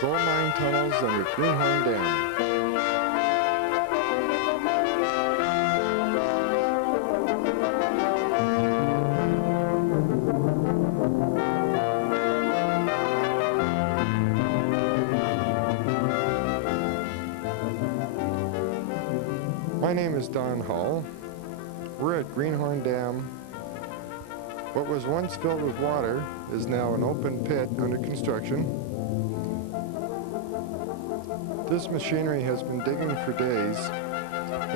Gold mine tunnels under Greenhorn Dam. My name is Don Hall. We're at Greenhorn Dam. What was once filled with water is now an open pit under construction. This machinery has been digging for days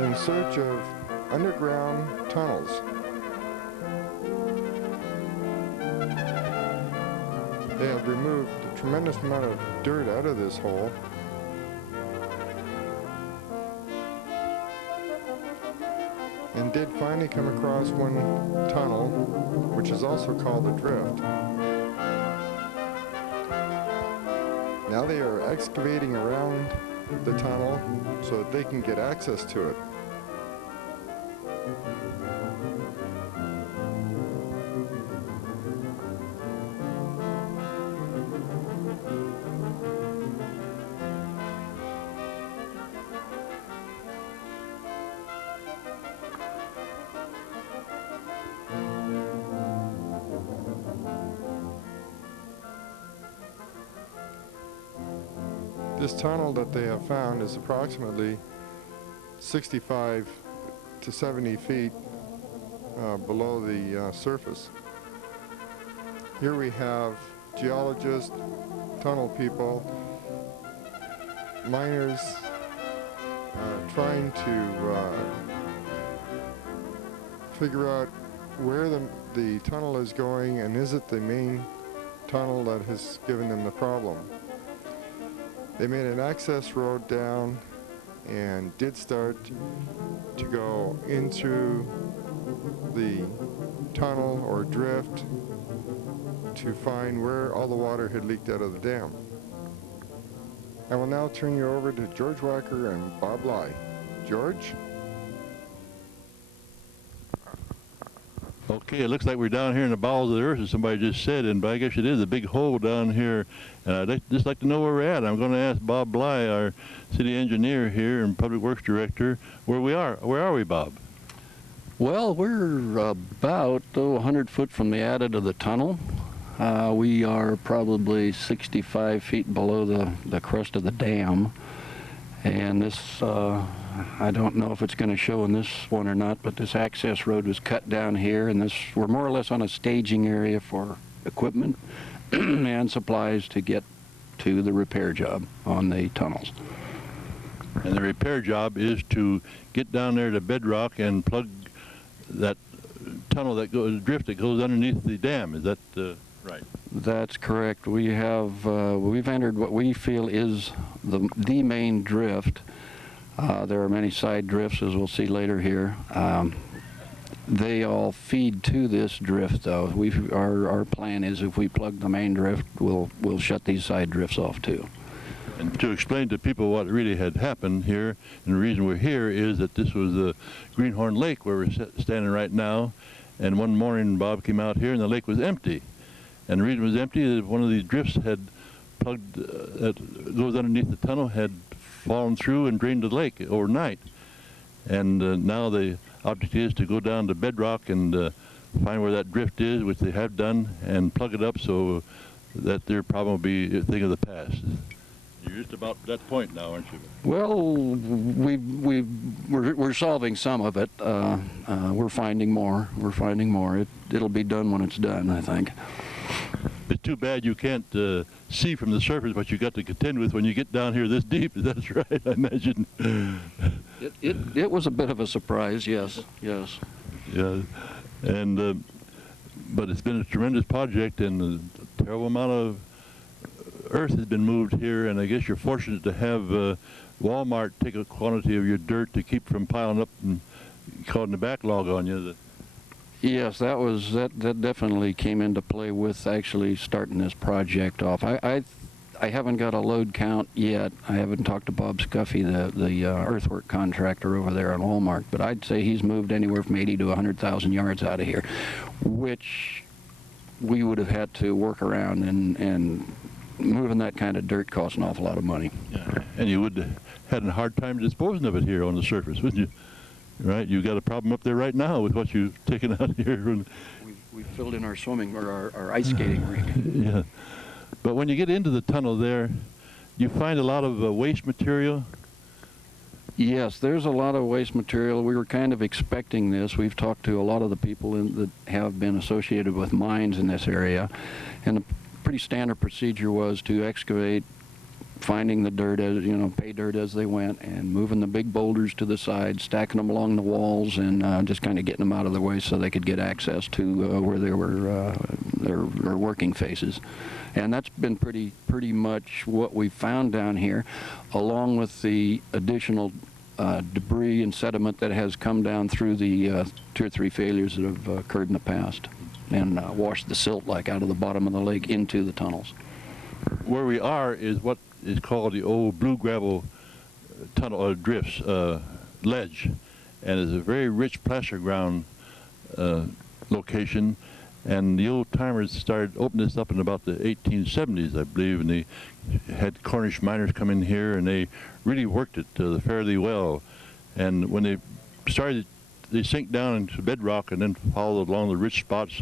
in search of underground tunnels. They have removed a tremendous amount of dirt out of this hole. And did finally come across one tunnel, which is also called the drift. Now they are excavating around the tunnel so that they can get access to it. This tunnel that they have found is approximately 65 to 70 feet below the surface. Here we have geologists, tunnel people, miners trying to figure out where the tunnel is going, and is it the main tunnel that has given them the problem. They made an access road down and did start to go into the tunnel or drift to find where all the water had leaked out of the dam. I will now turn you over to George Wacker and Bob Bly. George? Okay, it looks like we're down here in the bowels of the earth, as somebody just said, and I guess it is a big hole down here. And I'd just like to know where we're at. I'm going to ask Bob Bly, our city engineer here and public works director, where we are. Where are we, Bob? Well, we're about 100 foot from the adit of the tunnel. We are probably 65 feet below the crest of the dam. And this, I don't know if it's going to show in this one or not, but this access road was cut down here, and we're more or less on a staging area for equipment and supplies to get to the repair job on the tunnels. And the repair job is to get down there to bedrock and plug that tunnel that goes, drift that goes underneath the dam. Is that right? That's correct. We have we've entered what we feel is the main drift. There are many side drifts, as we'll see later here. They all feed to this drift, though. Our plan is if we plug the main drift, we'll shut these side drifts off too. And to explain to people what really had happened here, and the reason we're here is that this was the Greenhorn Lake where we're standing right now. And one morning Bob came out here and the lake was empty. And the reason it was empty is one of these drifts had plugged, that goes underneath the tunnel, had fallen through and drained the lake overnight. And now the object is to go down to bedrock and find where that drift is, which they have done, and plug it up so that their problem will be a thing of the past. You're just about that point now, aren't you? Well, we're solving some of it. We're finding more. We're finding more. It'll be done when it's done, I think. It's too bad you can't see from the surface what you got to contend with when you get down here this deep. That's right, I imagine. It was a bit of a surprise, yes, yes. Yeah, and but it's been a tremendous project, and a terrible amount of earth has been moved here, and I guess you're fortunate to have Walmart take a quantity of your dirt to keep from piling up and causing a backlog on you. Yes, that definitely came into play with actually starting this project off. I haven't got a load count yet. I haven't talked to Bob Scuffy, the earthwork contractor over there at Walmart, but I'd say he's moved anywhere from 80 to 100,000 yards out of here, which we would have had to work around and moving that kind of dirt costs an awful lot of money. Yeah. And you would have had a hard time disposing of it here on the surface, wouldn't you? Right? You got a problem up there right now with what you've taken out here. We filled in our swimming or our ice skating rink. Yeah. But when you get into the tunnel there, you find a lot of waste material. Yes, there's a lot of waste material. We were kind of expecting this. We've talked to a lot of the people that have been associated with mines in this area, and the pretty standard procedure was to excavate, finding the dirt, as pay dirt as they went, and moving the big boulders to the side, stacking them along the walls, and just kind of getting them out of the way so they could get access to where they were their working faces. And that's been pretty much what we found down here, along with the additional debris and sediment that has come down through the 2 or 3 failures that have occurred in the past, and washed the silt like out of the bottom of the lake into the tunnels. Where we are is what is called the old blue gravel tunnel or drifts ledge, and it's a very rich placer ground location. And the old timers started opening this up in about the 1870s, I believe, and they had Cornish miners come in here, and they really worked it fairly well. And when they started, they sink down into bedrock and then follow along the rich spots,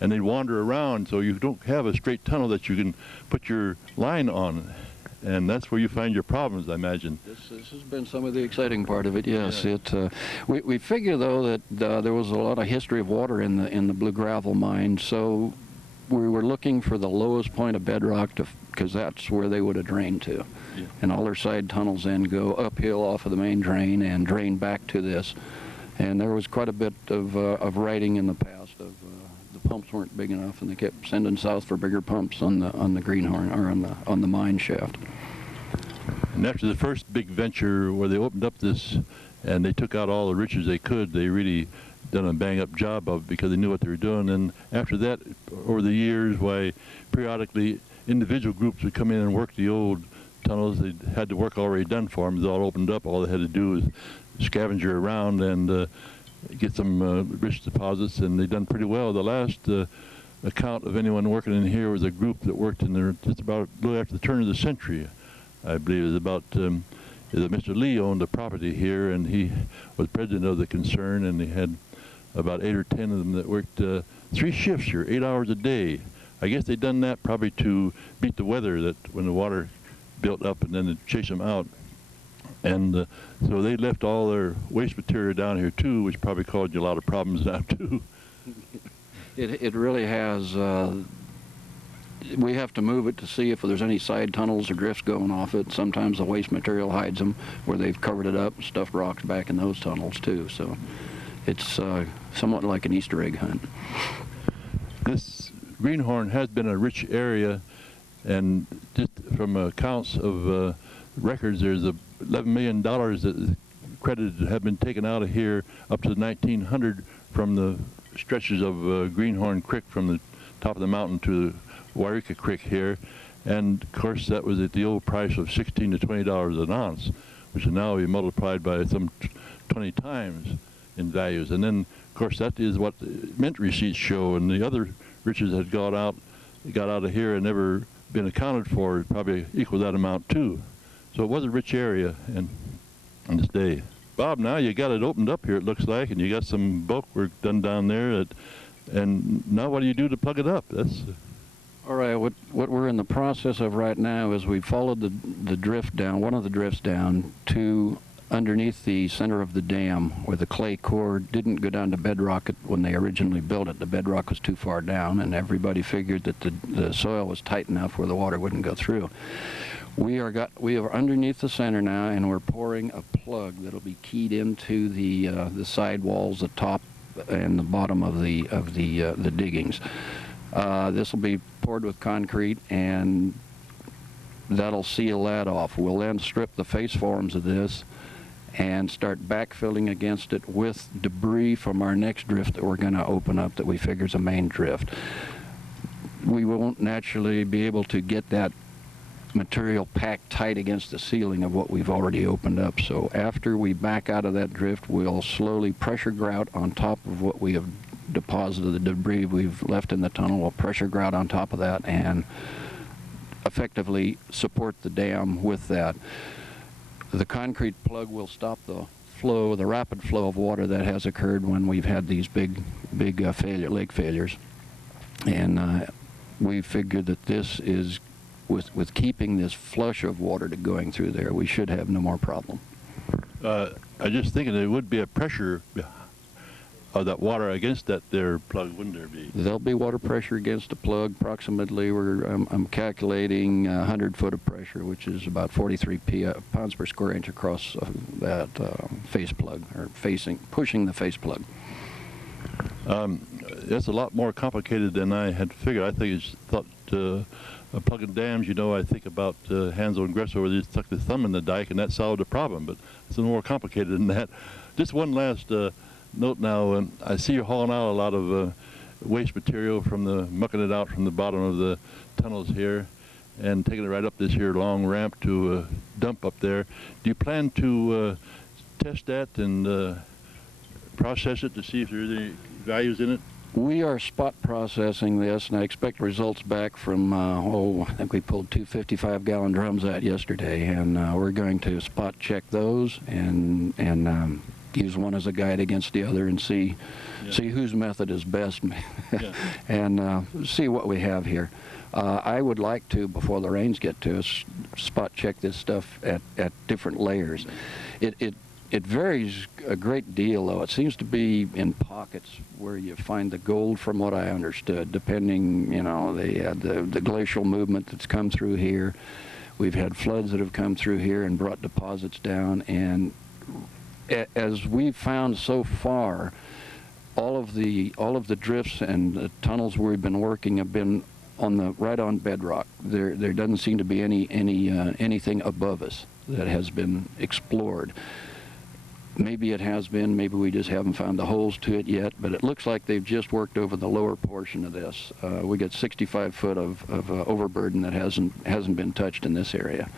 and they wander around, so you don't have a straight tunnel that you can put your line on. And that's where you find your problems, I imagine. This has been some of the exciting part of it, yes. Yeah. We figure, though, that there was a lot of history of water in the blue gravel mine, so we were looking for the lowest point of bedrock because that's where they would have drained to. Yeah. And all their side tunnels then go uphill off of the main drain and drain back to this. And there was quite a bit of writing in the past of the pumps weren't big enough, and they kept sending south for bigger pumps on the Greenhorn, or on the mine shaft. And after the first big venture where they opened up this and they took out all the riches they could, they really done a bang-up job of it because they knew what they were doing. And after that, over the years, why periodically individual groups would come in and work the old tunnels. They had the work already done for them. It was all opened up. All they had to do was scavenger around and get some rich deposits, and they've done pretty well. The last account of anyone working in here was a group that worked in there just about a little after the turn of the century. I believe it was about Mr. Lee owned the property here, and he was president of the concern, and he had about 8 or 10 of them that worked 3 shifts here, 8 hours a day. I guess they'd done that probably to beat the weather, that when the water built up and then they'd chase them out. And so they left all their waste material down here too, which probably caused you a lot of problems now too. It really has. We have to move it to see if there's any side tunnels or drifts going off it. Sometimes the waste material hides them where they've covered it up and stuffed rocks back in those tunnels too. So it's somewhat like an Easter egg hunt. This Greenhorn has been a rich area, and just from accounts of records, there's $11 million that credited have been taken out of here up to 1900 from the stretches of Greenhorn Creek from the top of the mountain to Yreka Creek here. And of course that was at the old price of $16 to $20 an ounce, which will now be multiplied by some 20 times in values. And then of course that is what the mint receipts show, and the other riches that got out of here and never been accounted for probably equal that amount too. So it was a rich area in this day. Bob, now you got it opened up here, it looks like, and you got some bulk work done down there. And now what do you do to plug it up? That's all right. What we're in the process of right now is we followed the drift down, one of the drifts down, to underneath the center of the dam, where the clay core didn't go down to bedrock when they originally built it. The bedrock was too far down, and everybody figured that the soil was tight enough where the water wouldn't go through. We are underneath the center now, and we're pouring a plug that'll be keyed into the side walls, the top and the bottom of the diggings. This will be poured with concrete, and that'll seal that off. We'll then strip the face forms of this and start backfilling against it with debris from our next drift that we're going to open up that we figure is a main drift. We won't naturally be able to get that material packed tight against the ceiling of what we've already opened up. So after we back out of that drift, we'll slowly pressure grout on top of what we have deposited, the debris we've left in the tunnel. We'll pressure grout on top of that and effectively support the dam with that. The concrete plug will stop the flow, the rapid flow of water that has occurred when we've had these big lake failures. And we figured that this is, with keeping this flush of water going through there, we should have no more problem. I just thinking there would be a pressure of that water against that there plug, wouldn't there be? There'll be water pressure against the plug. Approximately, I'm calculating 100 foot of pressure, which is about 43 pounds per square inch across that face plug, or pushing the face plug. That's a lot more complicated than I had figured. I think it's thought plugging dams, you know, I think about Hansel and Gretel where they stuck their thumb in the dike and that solved the problem, but it's a little more complicated than that. Just one last note now. I see you're hauling out a lot of waste material mucking it out from the bottom of the tunnels here and taking it right up this here long ramp to dump up there. Do you plan to test that and process it to see if there's any values in it? We are spot processing this, and I expect results back from, I think we pulled 2 55-gallon drums out yesterday, and we're going to spot check those and use one as a guide against the other and see whose method is best and see what we have here. I would like to, before the rains get to us, spot check this stuff at different layers. It varies a great deal, though. It seems to be in pockets where you find the gold, from what I understood, depending, you know, the glacial movement that's come through here. We've had floods that have come through here and brought deposits down, and as we've found so far, all of the drifts and the tunnels where we've been working have been right on bedrock. There doesn't seem to be anything above us that has been explored. Maybe it has been, maybe we just haven't found the holes to it yet, but it looks like they've just worked over the lower portion of this. We got 65 foot of overburden that hasn't been touched in this area.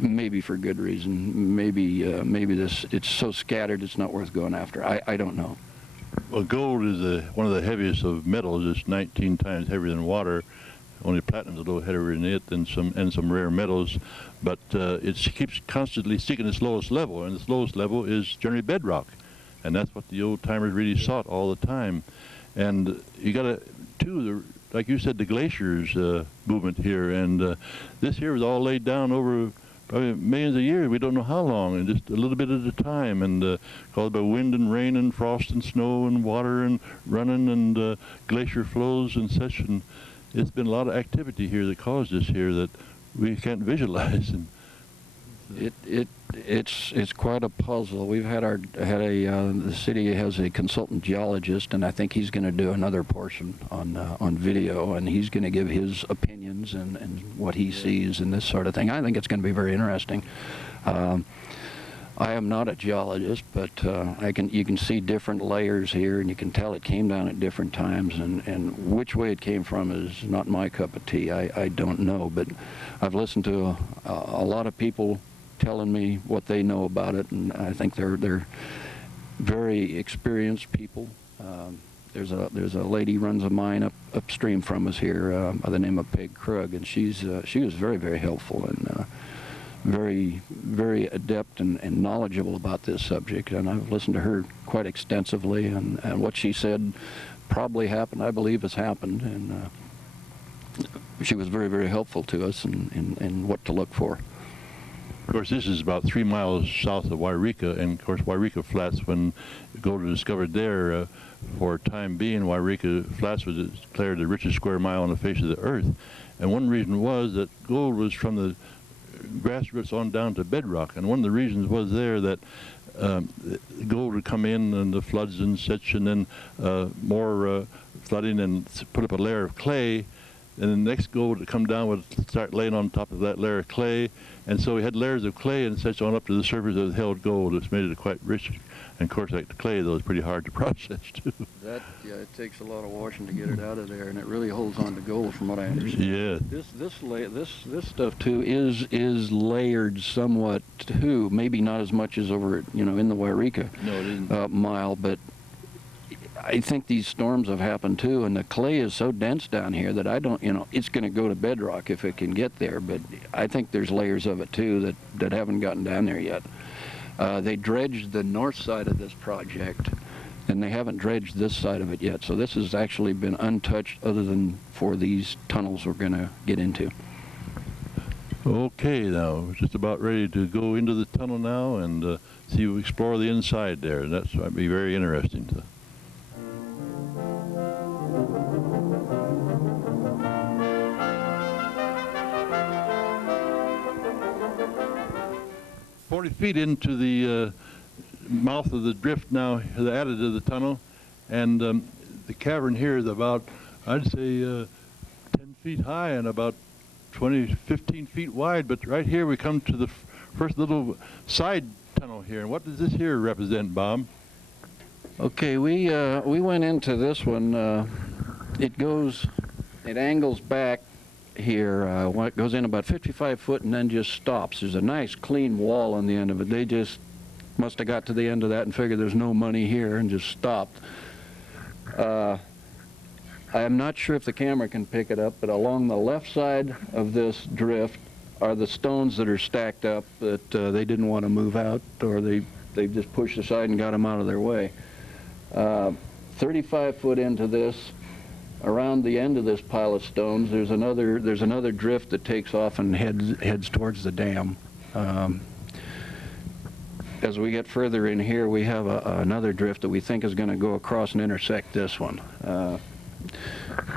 Maybe for good reason. Maybe it's so scattered it's not worth going after. I don't know. Well, gold is one of the heaviest of metals. It's 19 times heavier than water. Only platinum's a little heavier than it, and some rare metals, but it keeps constantly seeking its lowest level, and its lowest level is generally bedrock, and that's what the old timers really sought all the time. And you got like you said, the glaciers movement here, and this here was all laid down over probably millions of years. We don't know how long, and just a little bit at a time, and caused by wind and rain and frost and snow and water and running and glacier flows and such. And it's been a lot of activity here that caused this here that we can't visualize. And it's quite a puzzle. We've the city has a consultant geologist, and I think he's going to do another portion on video, and he's going to give his opinions and what he sees and this sort of thing. I think it's going to be very interesting. I am not a geologist, but you can see different layers here, and you can tell it came down at different times, and which way it came from is not my cup of tea. I don't know, but I've listened to a lot of people telling me what they know about it, and I think they're very experienced people. There's a lady runs a mine upstream from us here by the name of Peg Krug, and she was very, very helpful and very, very adept and knowledgeable about this subject, and I've listened to her quite extensively, and what she said probably happened, I believe has happened, and she was very, very helpful to us in what to look for. Of course, this is about 3 miles south of Yreka, and of course Yreka Flats, when gold was discovered there, for a time being, Yreka Flats was declared the richest square mile on the face of the earth, and one reason was that gold was from the grassroots on down to bedrock, and one of the reasons was there that gold would come in and the floods and such, and then more flooding and put up a layer of clay, and the next gold would come down would start laying on top of that layer of clay, and so we had layers of clay and such on up to the surface that held gold. It's made it quite rich, and of course, like the clay, though, is pretty hard to process too. It takes a lot of washing to get it out of there, and it really holds on to gold, from what I understand. Yeah. This stuff too is layered somewhat too. Maybe not as much as over in the Yreka no, it isn't. mile, but I think these storms have happened too, and the clay is so dense down here that I don't, it's going to go to bedrock if it can get there, but I think there's layers of it too that haven't gotten down there yet. They dredged the north side of this project, and they haven't dredged this side of it yet, so this has actually been untouched other than for these tunnels we're going to get into. Okay, now we're just about ready to go into the tunnel now and explore the inside there. That's might be very interesting. 40 feet into the mouth of the drift now, added to the tunnel, and the cavern here is about, I'd say, 10 feet high and about 15 feet wide. But right here we come to the first little side tunnel here. And what does this here represent, Bob? Okay, we went into this one. It angles back here. It goes in about 55 foot and then just stops. There's a nice clean wall on the end of it. They just must have got to the end of that and figured there's no money here and just stopped. I am not sure if the camera can pick it up, but along the left side of this drift are the stones that are stacked up that they didn't want to move out, or they just pushed aside and got them out of their way. 35 foot into this, around the end of this pile of stones, there's another drift that takes off and heads towards the dam. As we get further in here, we have another drift that we think is going to go across and intersect this one.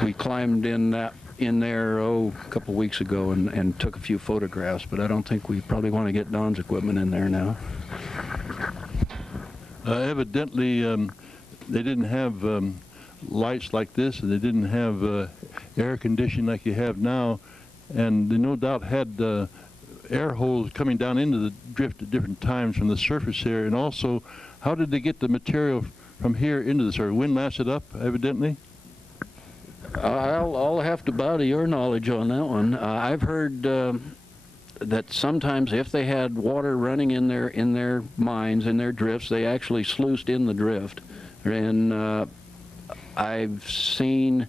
We climbed in there a couple weeks ago and took a few photographs, but I don't think we probably want to get Don's equipment in there now. Evidently, they didn't have lights like this, and they didn't have air conditioning like you have now, and they no doubt had air holes coming down into the drift at different times from the surface here. And also, how did they get the material from here into the surface? Wind lasted up, evidently? I'll have to bow to your knowledge on that one. I've heard that sometimes if they had water running in their mines, in their drifts, they actually sluiced in the drift. And I've seen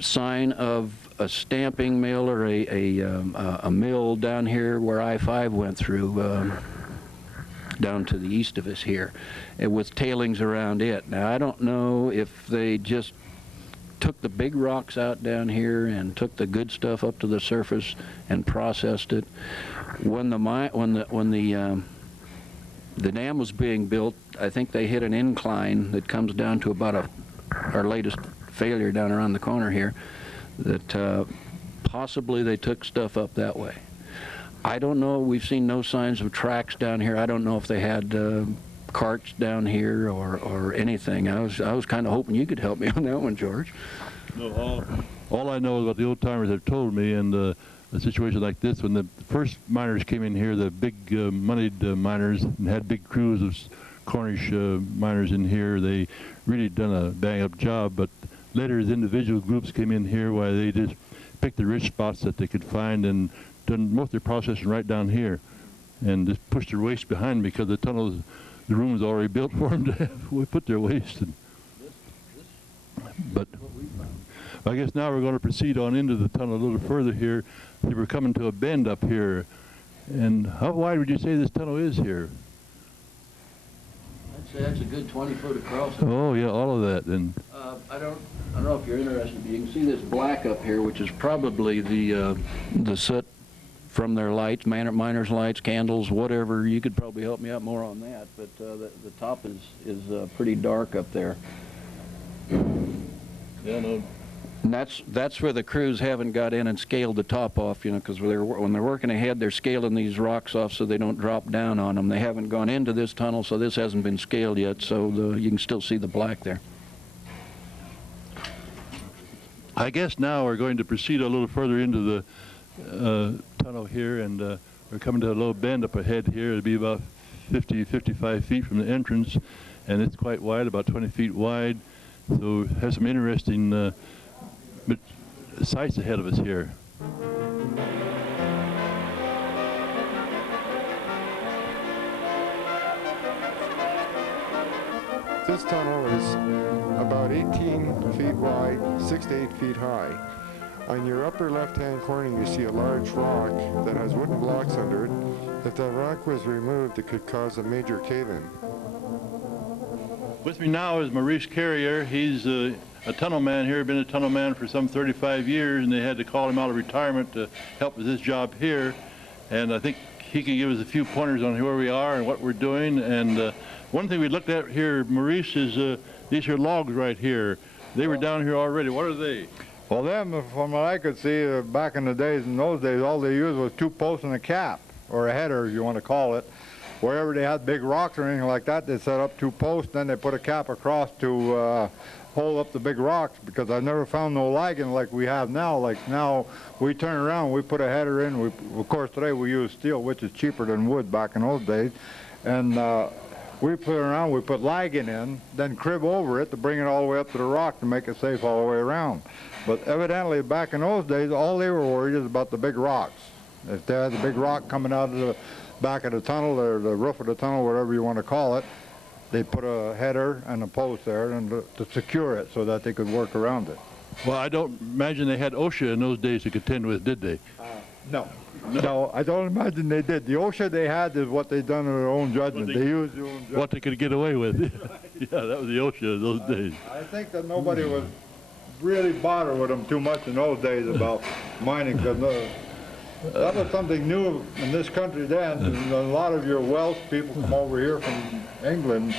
sign of a stamping mill or a mill down here where I-5 went through, down to the east of us here, with tailings around it. Now, I don't know if they just took the big rocks out down here and took the good stuff up to the surface and processed it. When the dam was being built, I think they hit an incline that comes down to about our latest failure down around the corner here, that possibly they took stuff up that way. I don't know. We've seen no signs of tracks down here. I don't know if they had carts down here or anything. I was kind of hoping you could help me on that one, George. No, all I know is what the old timers have told me, and a situation like this, when the first miners came in here, the big moneyed miners, and had big crews of Cornish miners in here, they really done a bang-up job. But later, as individual groups came in here, why they just picked the rich spots that they could find and done most of their processing right down here, and just pushed their waste behind because the tunnels, the room was already built for them to put their waste in. But I guess now we're going to proceed on into the tunnel a little further here. We're coming to a bend up here. And how wide would you say this tunnel is here? I'd say that's a good 20 foot across. Oh yeah, all of that. And I don't know if you're interested, but you can see this black up here, which is probably the soot from their lights, miners' lights, candles, whatever. You could probably help me out more on that, but the top is pretty dark up there. yeah, no. And that's where the crews haven't got in and scaled the top off, because when they're working ahead, they're scaling these rocks off so they don't drop down on them. They haven't gone into this tunnel, so this hasn't been scaled yet, so you can still see the black there. I guess now we're going to proceed a little further into the tunnel here, and we're coming to a low bend up ahead here. It'll be about 55 feet from the entrance, and it's quite wide, about 20 feet wide. So it has some interesting sights ahead of us here. This tunnel is about 18 feet wide, 6 to 8 feet high. On your upper left-hand corner, you see a large rock that has wooden blocks under it. If that rock was removed, it could cause a major cave-in. With me now is Maurice Carrier. He's a tunnel man here, been a tunnel man for some 35 years, and they had to call him out of retirement to help with this job here. And I think he can give us a few pointers on where we are and what we're doing. And one thing we looked at here, Maurice, is these are logs right here. They were down here already. What are they? Well, them, from what I could see, back in the days, in those days, all they used was 2 posts and a cap, or a header, if you want to call it. Wherever they had big rocks or anything like that, they set up 2 posts, then they put a cap across to hold up the big rocks, because I've never found no lagging like we have now. Like now, we turn around, we put a header in. Of course, today we use steel, which is cheaper than wood back in those days. And we put it around, we put lagging in, then crib over it to bring it all the way up to the rock to make it safe all the way around. But evidently, back in those days, all they were worried is about the big rocks. If they had a big rock coming out of the back of the tunnel, or the roof of the tunnel, whatever you want to call it, they put a header and a post there and to secure it so that they could work around it. Well, I don't imagine they had OSHA in those days to contend with, did they? No. No, I don't imagine they did. The OSHA they had is what they done in their own judgment. They used their own judgment. What they could get away with. Yeah, that was the OSHA of those days. I think that nobody was really bothered with them too much in those days about mining, because that was something new in this country then. And a lot of your Welsh people come over here from England,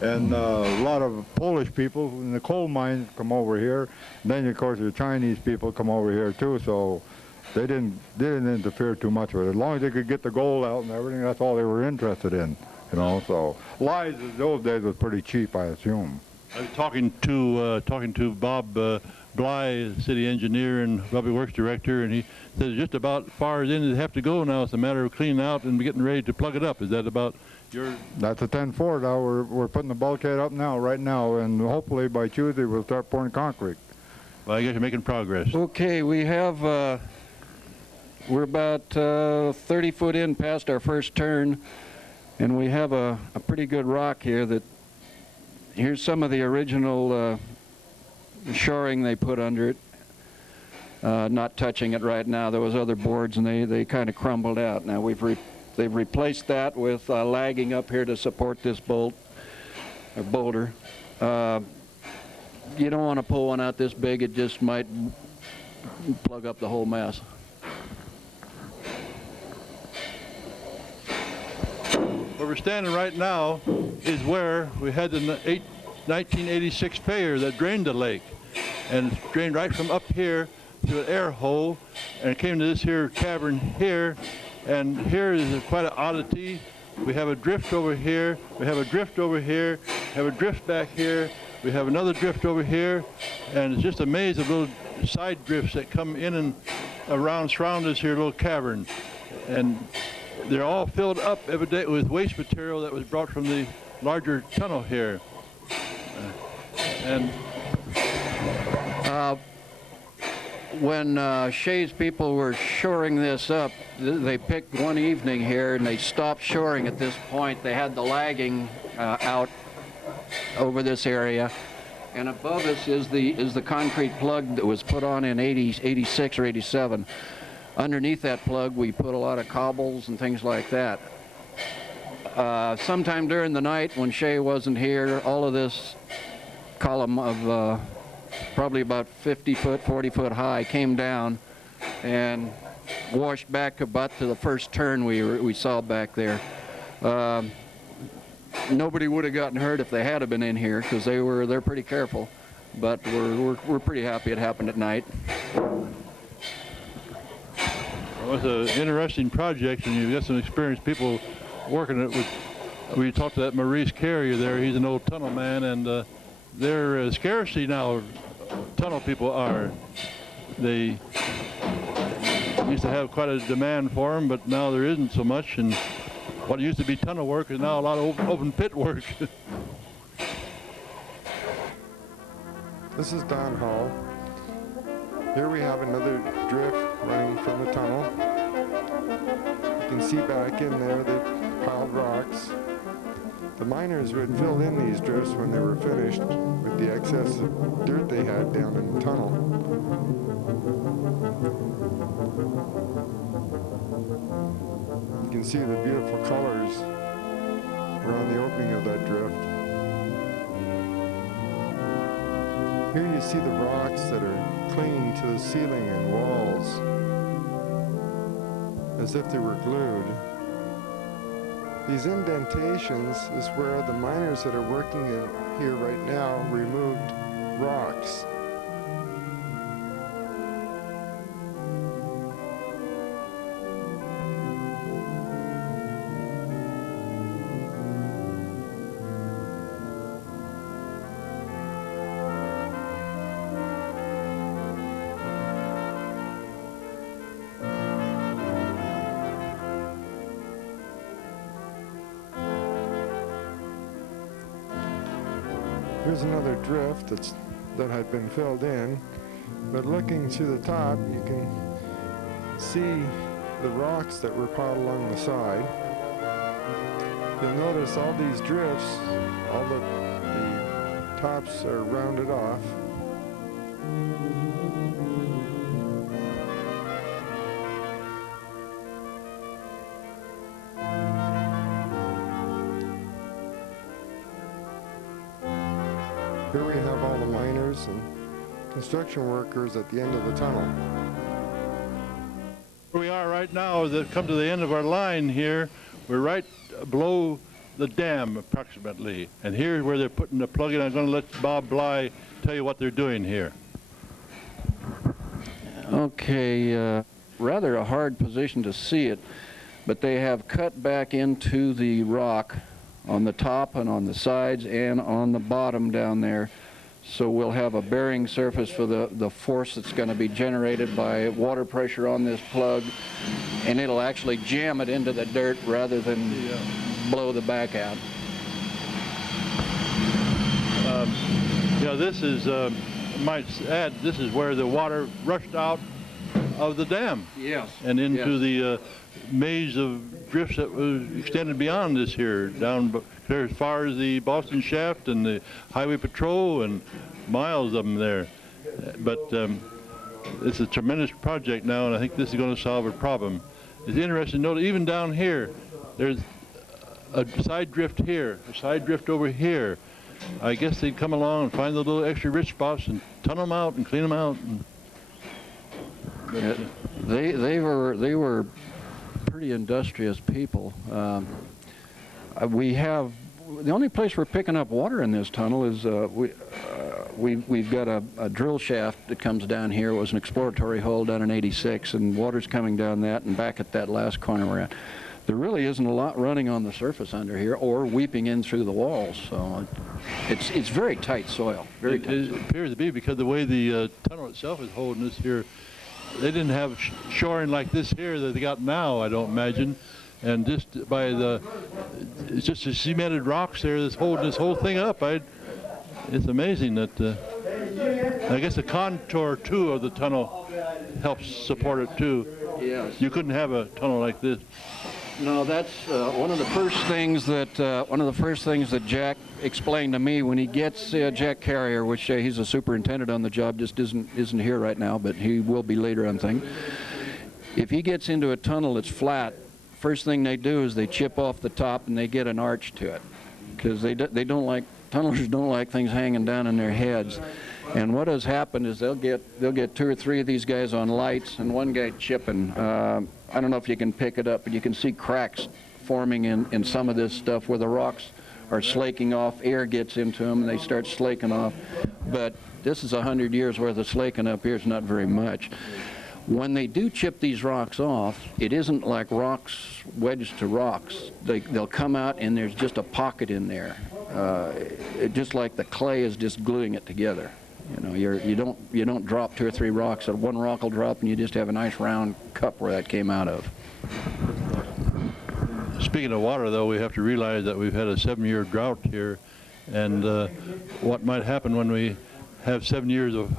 and a lot of Polish people in the coal mines come over here. And then, of course, the Chinese people come over here too. So they didn't interfere too much with it. As long as they could get the gold out and everything, that's all they were interested in. You know, so lies in those days was pretty cheap, I assume. I was talking to Bob Bly, city engineer and public works director, and he says just about as far as in they have to go now. It's a matter of cleaning out and getting ready to plug it up. Is that about your? That's a 10-4 now. We're putting the bulkhead up now, right now, and hopefully by Tuesday we'll start pouring concrete. Well, I guess you're making progress. Okay, we have, we're about 30 foot in past our first turn, and we have a pretty good rock here that, here's some of the original shoring they put under it. Not touching it right now. There was other boards and they kind of crumbled out. Now they've replaced that with lagging up here to support this boulder. You don't want to pull one out this big, it just might plug up the whole mess. Where we're standing right now is where we had the 1986 failure that drained the lake, and it drained right from up here to an air hole, and it came to this here cavern here, and here is quite an oddity. We have a drift over here, we have a drift over here, we have a drift back here, we have another drift over here, and it's just a maze of little side drifts that come in and around, surround this here little cavern, and they're all filled up evidently with waste material that was brought from the larger tunnel here. When Shea's people were shoring this up, they picked one evening here and they stopped shoring at this point. They had the lagging out over this area, and above us is the concrete plug that was put on in 86 or 87. Underneath that plug, we put a lot of cobbles and things like that. Sometime during the night when Shea wasn't here, all of this column of probably about 50 foot, 40 foot high came down and washed back about to the first turn we saw back there. Nobody would have gotten hurt if they had been in here, because they're pretty careful, but we're pretty happy it happened at night. Well, it's an interesting project, and you've got some experienced people working it with. We talked to that Maurice Carrier there. He's an old tunnel man, and they're scarcity now. Tunnel people are. They used to have quite a demand for them, but now there isn't so much. And what used to be tunnel work is now a lot of open pit work. This is Don Hall. Here we have another drift running from the tunnel. You can see back in there the piled rocks. The miners would fill in these drifts when they were finished with the excess of dirt they had down in the tunnel. You can see the beautiful colors around the opening of that drift. Here you see the rocks that are clinging to the ceiling and walls as if they were glued. These indentations is where the miners that are working in here right now removed rocks. Here's another drift that had been filled in, but looking to the top, you can see the rocks that were piled along the side. You'll notice all these drifts, all the tops are rounded off. Here we have all the miners and construction workers at the end of the tunnel. Where we are right now is that come to the end of our line here. We're right below the dam approximately. And here's where they're putting the plug in. I'm going to let Bob Bly tell you what they're doing here. Okay, rather a hard position to see it, but they have cut back into the rock on the top and on the sides and on the bottom down there. So we'll have a bearing surface for the force that's going to be generated by water pressure on this plug, and it'll actually jam it into the dirt rather than blow the back out. This is, might add, this is where the water rushed out of the dam. Yes. And into the maze of drifts that was extended beyond this here, down there as far as the Boston Shaft and the Highway Patrol and miles of them there. But it's a tremendous project now, and I think this is going to solve a problem. It's interesting to note, even down here, there's a side drift here, a side drift over here. I guess they'd come along and find the little extra rich spots and tunnel them out and clean them out. They were pretty industrious people. We have the only place we're picking up water in this tunnel is we've got a drill shaft that comes down here. It was an exploratory hole down in '86, and water's coming down that and back at that last corner we're at. There really isn't a lot running on the surface under here or weeping in through the walls, so it's very tight soil. Very tight. It appears to be because the way the tunnel itself is holding this here. They didn't have shoring like this here that they got now, I don't imagine. And just by it's just the cemented rocks there that's holding this whole thing up. It's amazing that, I guess the contour too of the tunnel helps support it too. Yes. You couldn't have a tunnel like this. No, that's one of the first things that Jack explained to me when he gets Jack Carrier, which he's a superintendent on the job, just isn't here right now, but he will be later on things. If he gets into a tunnel that's flat, first thing they do is they chip off the top and they get an arch to it, because tunnelers don't like things hanging down in their heads. And what has happened is they'll get 2 or 3 of these guys on lights and one guy chipping. I don't know if you can pick it up, but you can see cracks forming in some of this stuff where the rocks are slaking off. Air gets into them and they start slaking off. But this is 100 years worth of slaking up here. It's not very much. When they do chip these rocks off, it isn't like rocks wedged to rocks. They'll come out and there's just a pocket in there. Just like the clay is just gluing it together. You know, you don't drop 2 or 3 rocks, and one rock will drop and you just have a nice round cup where that came out of. Speaking of water, though, we have to realize that we've had a 7-year drought here, and what might happen when we have 7 years of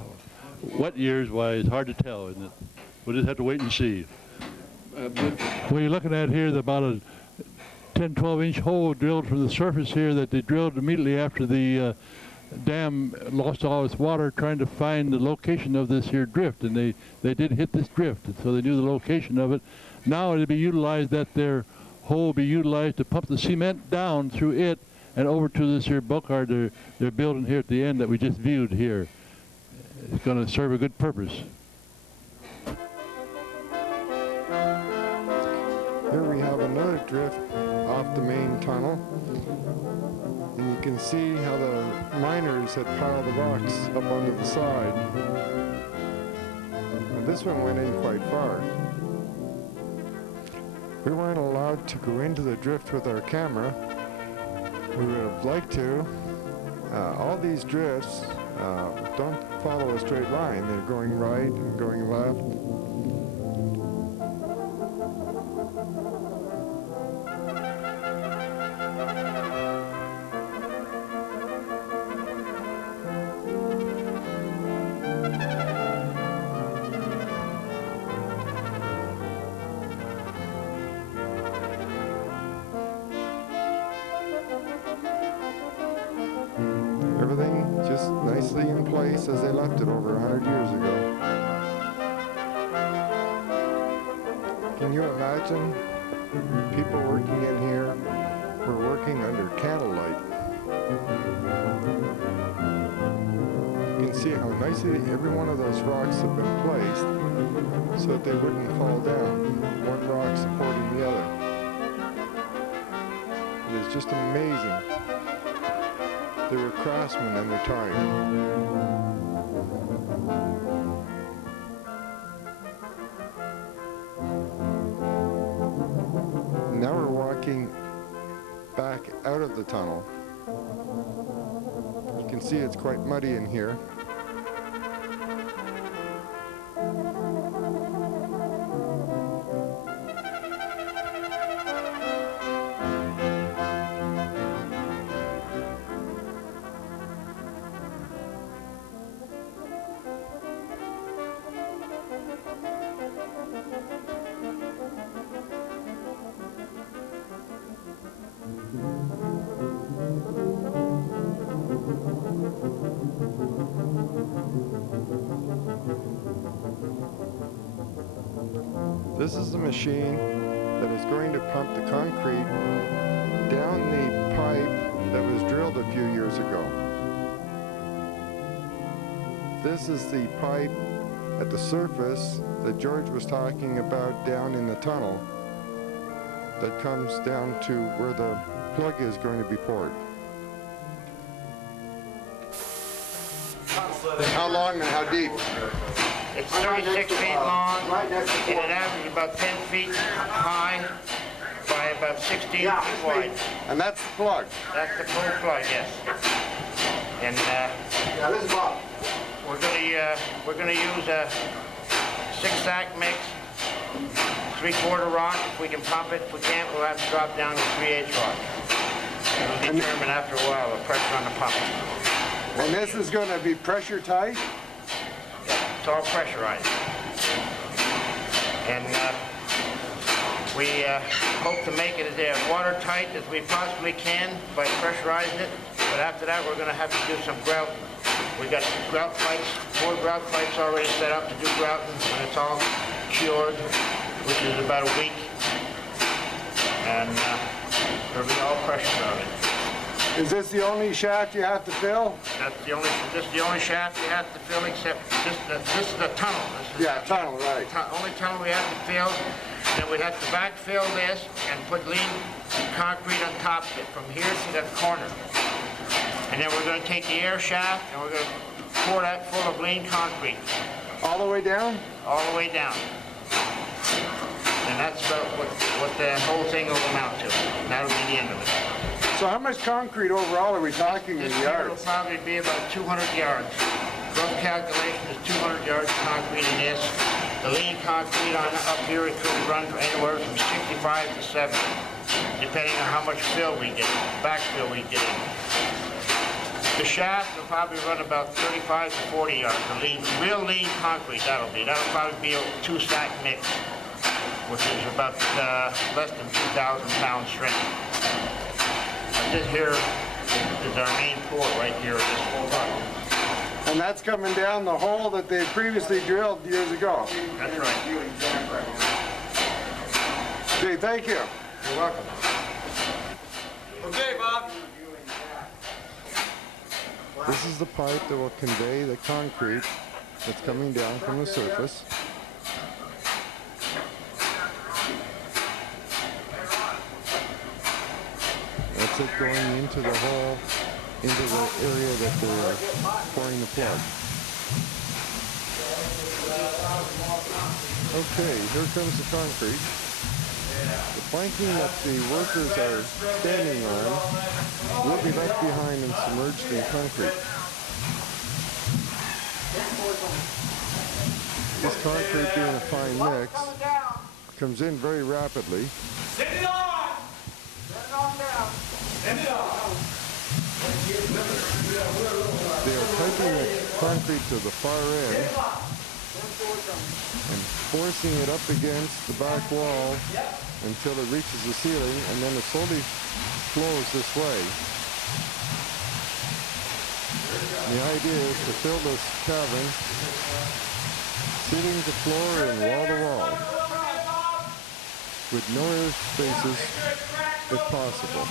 wet years, why, it's hard to tell, isn't it? We'll just have to wait and see. What you're looking at here is about a 10, 12-inch hole drilled from the surface here that they drilled immediately after the dam lost all its water, trying to find the location of this here drift, and they did hit this drift, and so they knew the location of it. Now it'll be utilized, that their hole will be utilized to pump the cement down through it and over to this here bulkhead they're building here at the end that we just viewed here. It's going to serve a good purpose. Here we have another drift off the main tunnel. And you can see how the miners had piled the rocks up onto the side. And this one went in quite far. We weren't allowed to go into the drift with our camera. We would have liked to. All these drifts don't follow a straight line. They're going right and going left. Everything just nicely in place as they left it over 100 years ago. Can you imagine people working in here were working under candlelight? You can see how nicely every one of those rocks have been placed so that they wouldn't fall down, one rock supporting the other. It is just amazing. They were craftsmen in their time. Now we're walking back out of the tunnel. You can see it's quite muddy in here. This is the machine that is going to pump the concrete down the pipe that was drilled a few years ago. This is the pipe at the surface that George was talking about down in the tunnel that comes down to where the plug is going to be poured. How long and how deep? It's 36 feet long, and it averages about 10 feet high by about 16 feet wide. And that's the plug. That's the full plug, yes. And This is Bob. we're gonna use a 6-stack mix, 3/4 rock. If we can pump it, if we can't, we'll have to drop down to 3/8 rock. It'll determine after a while the pressure on the pump. And this is going to be pressure tight? It's all pressurized. And we hope to make it as watertight as we possibly can by pressurizing it. But after that, we're going to have to do some grouting. We got grout pipes, 4 grout pipes already set up to do grouting when it's all cured, which is about a week. And it'll be all pressure grouted. Is this the only shaft you have to fill? This is the only shaft we have to fill, except this is the tunnel. This is Tunnel, right. Only tunnel we have to fill. Then we'd have to backfill this and put lean concrete on top of it from here to that corner. And then we're going to take the air shaft and we're going to pour that full of lean concrete. All the way down? All the way down. And that's about what the whole thing will amount to. That'll be the end of it. So how much concrete overall are we talking in This here will yards? probably be about 200 yards. Rough calculation is 200 yards of concrete in this. The lean concrete up here, it could run anywhere from 65 to 70, depending on how much fill we get, backfill we get in. The shaft will probably run about 35 to 40 yards. The lean, real lean concrete, that'll probably be a 2-stack mix. which is about less than 2,000 pounds shrinking. This here is our main pour right here in this whole tunnel. And that's coming down the hole that they previously drilled years ago. That's right. Okay, thank you. You're welcome. Okay, Bob. This is the pipe that will convey the concrete that's coming down from the surface. That's it going into the hole, into the area that they're pouring the plug. Okay, here comes the concrete. The planking that the workers are standing on will be left behind and submerged in concrete. This concrete, being a fine mix, comes in very rapidly. Send it on! Send it on down. Send it on. They are piping the concrete to the far end and forcing it up against the back wall until it reaches the ceiling, and then it slowly flows this way. And the idea is to fill this cavern ceiling to floor and wall to wall with no air spaces if possible.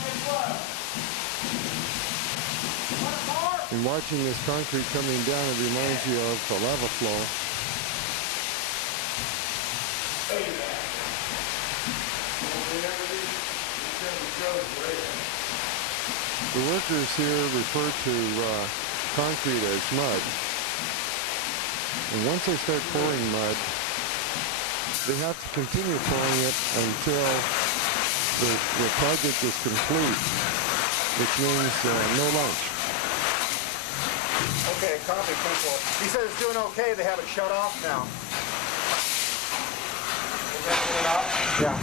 And watching this concrete coming down, it reminds you of the lava flow. The workers here refer to concrete as mud. And once they start pouring mud, they have to continue pouring it until the project is complete, which means no lunch. Okay, copy, people. He says it's doing okay. They have it shut off now. Yeah.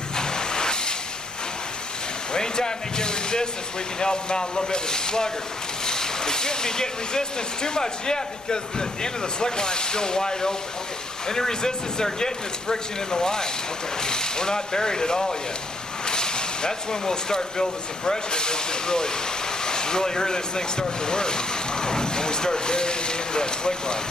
Well, anytime they get resistance, we can help them out a little bit with the slugger. They shouldn't be getting resistance too much yet because the end of the slick line is still wide open. Okay. Any resistance they're getting is friction in the line. Okay. We're not buried at all yet. That's when we'll start building some pressure. This is really hear this thing start to work. When we start burying the end of that slick line.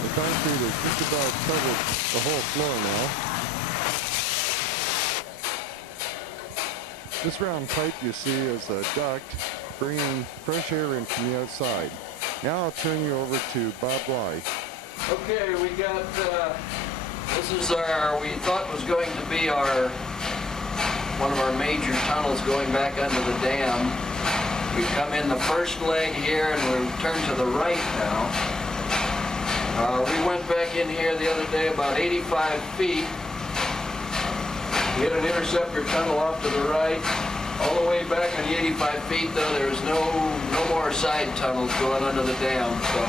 The concrete has just about covered the whole floor now. This round pipe you see is a duct bringing fresh air in from the outside. Now I'll turn you over to Bob Bly. Okay, we got, this is we thought was going to be one of our major tunnels going back under the dam. We come in the first leg here and we turn to the right now. We went back in here the other day about 85 feet. We hit an interceptor tunnel off to the right. All the way back on the 85 feet though, there's no more side tunnels going under the dam. So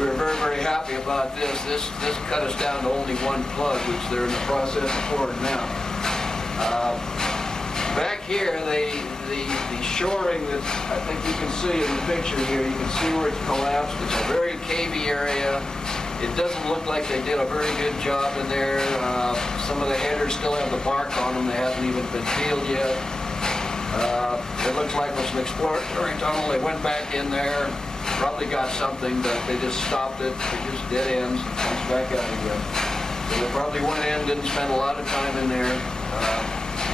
we were very, very happy about this. This cut us down to only one plug, which they're in the process of pouring now. Back here, the shoring that I think you can see in the picture here, you can see where it's collapsed. It's a very cavey area. It doesn't look like they did a very good job in there. Some of the headers still have the bark on them. They haven't even been peeled yet. It looks like it was an exploratory tunnel. They went back in there, probably got something, but they just stopped it. They just dead ends and comes back out again. So they probably went in, didn't spend a lot of time in there,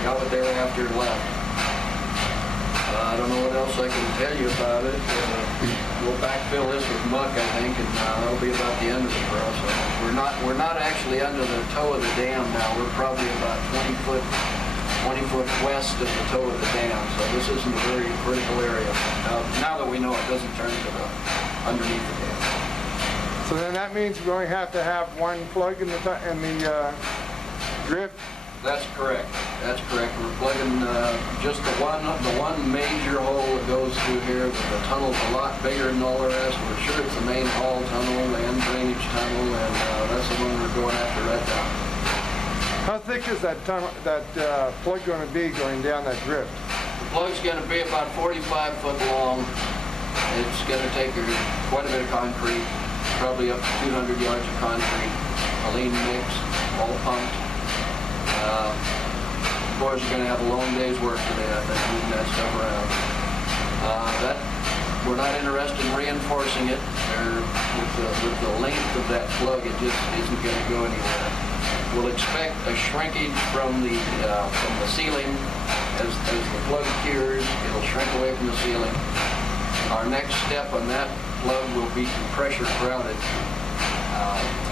got what they were after and left. I don't know what else I can tell you about it. We'll backfill this with muck, I think, and that'll be about the end of the process. We're not actually under the toe of the dam now. We're probably about 20 foot west of the toe of the dam, so this isn't a very critical area. Now that we know it doesn't turn to the underneath the dam. So then that means we only have to have one plug in the drift? That's correct. That's correct. We're plugging just the one major hole that goes through here. The tunnel's a lot bigger than all the rest. We're sure it's the main hall tunnel and drainage tunnel, and that's the one we're going after right now. How thick is that tunnel, plug going to be going down that drift? The plug's going to be about 45 foot long. It's going to take quite a bit of concrete, probably up to 200 yards of concrete, a lean mix, all pumped. Boys are going to have a long day's work today, I think, moving that stuff around. We're not interested in reinforcing it. With the length of that plug, it just isn't going to go anywhere. We'll expect a shrinkage from the ceiling as the plug cures. It'll shrink away from the ceiling. Our next step on that plug will be to pressure grout it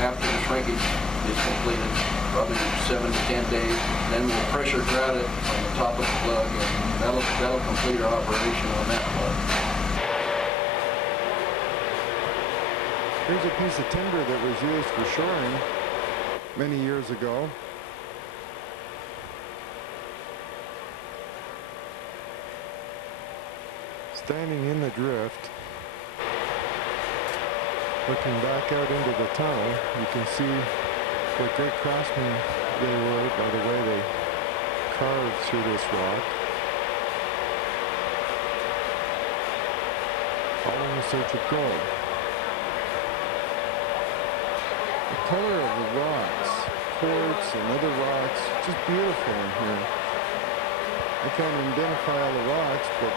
after the shrinkage is completed, probably 7 to 10 days. Then we'll pressure grout it on the top of the plug, and that'll complete our operation on that plug. Here's a piece of timber that was used for shoring many years ago. Standing in the drift, looking back out into the tunnel, you can see what great craftsmen they were by the way they carved through this rock. All in the search of gold. The color of the rocks, quartz and other rocks, just beautiful in here. I can't identify all the rocks, but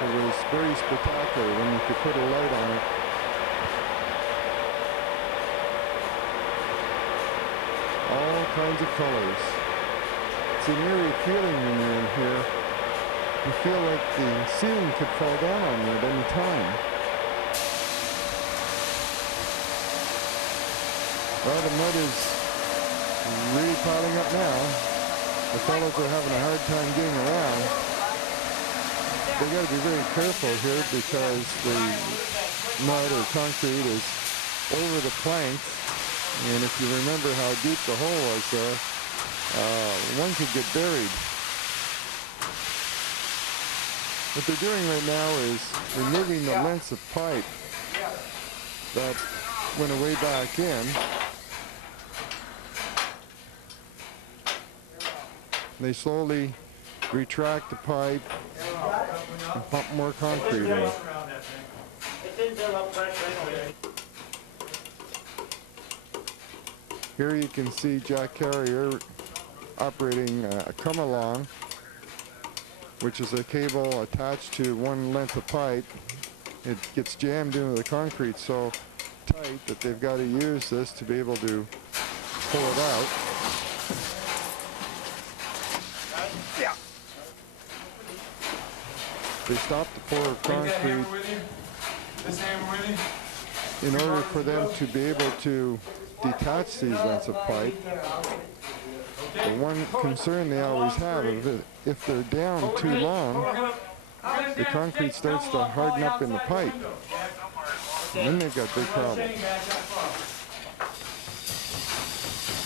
it was very spectacular when you could put a light on it. All kinds of colors. It's an eerie feeling when you're in here. You feel like the ceiling could fall down on you at any time. Well, the mud is really piling up now. The fellows are having a hard time getting around. They got to be very careful here because the mud or concrete is over the planks. And if you remember how deep the hole was there, one could get buried. What they're doing right now is removing the lengths of pipe that went away back in. They slowly retract the pipe and pump more concrete in. Here you can see Jack Carrier operating a come-along, which is a cable attached to one length of pipe. It gets jammed into the concrete so tight that they've got to use this to be able to pull it out. They stop the pour of concrete in order for them to be able to detach these lengths of pipe. The one concern they always have is if they're down too long, the concrete starts to harden up in the pipe. And then they've got big problems.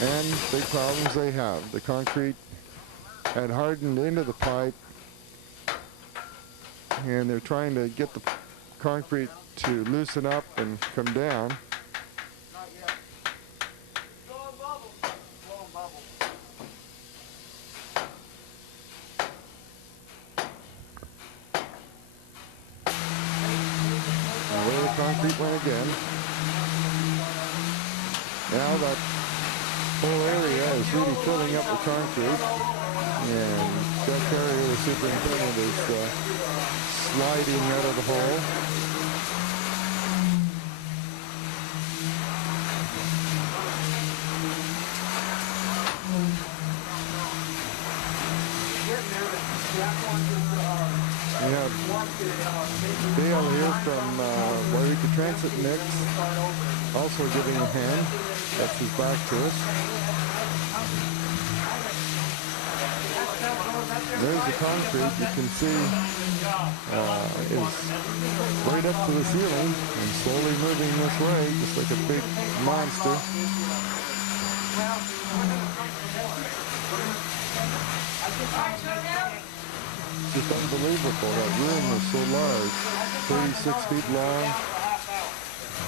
And big problems they have. The concrete had hardened into the pipe, and they're trying to get the concrete to loosen up and come down. And where the concrete went again. Now that whole area is really filling up with concrete, and Jack Carrier, the superintendent, is sliding out of the hole. We have Dale here from Yreka Transit Mix also giving a hand. That's his back to us. There's the concrete. You can see is right up to the ceiling and slowly moving this way, just like a big monster. It's just unbelievable. That room is so large, 36 feet long,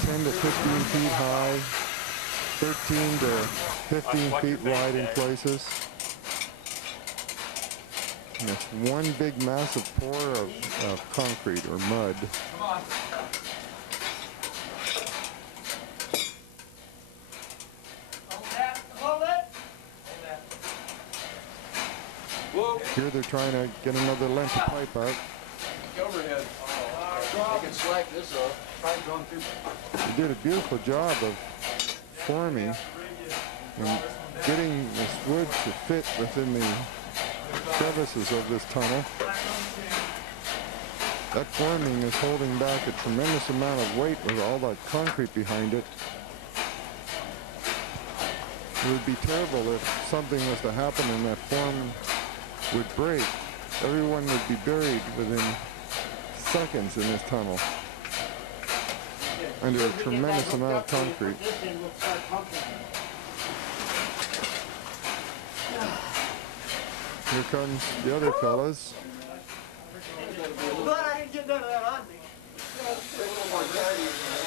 10 to 15 feet high, 13 to 15 feet wide in places. And it's one big massive pour of concrete or mud. Come on. Hold that. Hold it. Hold that. Whoa. Here they're trying to get another length of pipe out. Overhead. You can slack this off. They did a beautiful job of forming and getting this wood to fit within the crevices of this tunnel. That forming is holding back a tremendous amount of weight with all that concrete behind it. It would be terrible if something was to happen and that form would break. Everyone would be buried within seconds in this tunnel under a tremendous amount of concrete. Here comes the other fellas.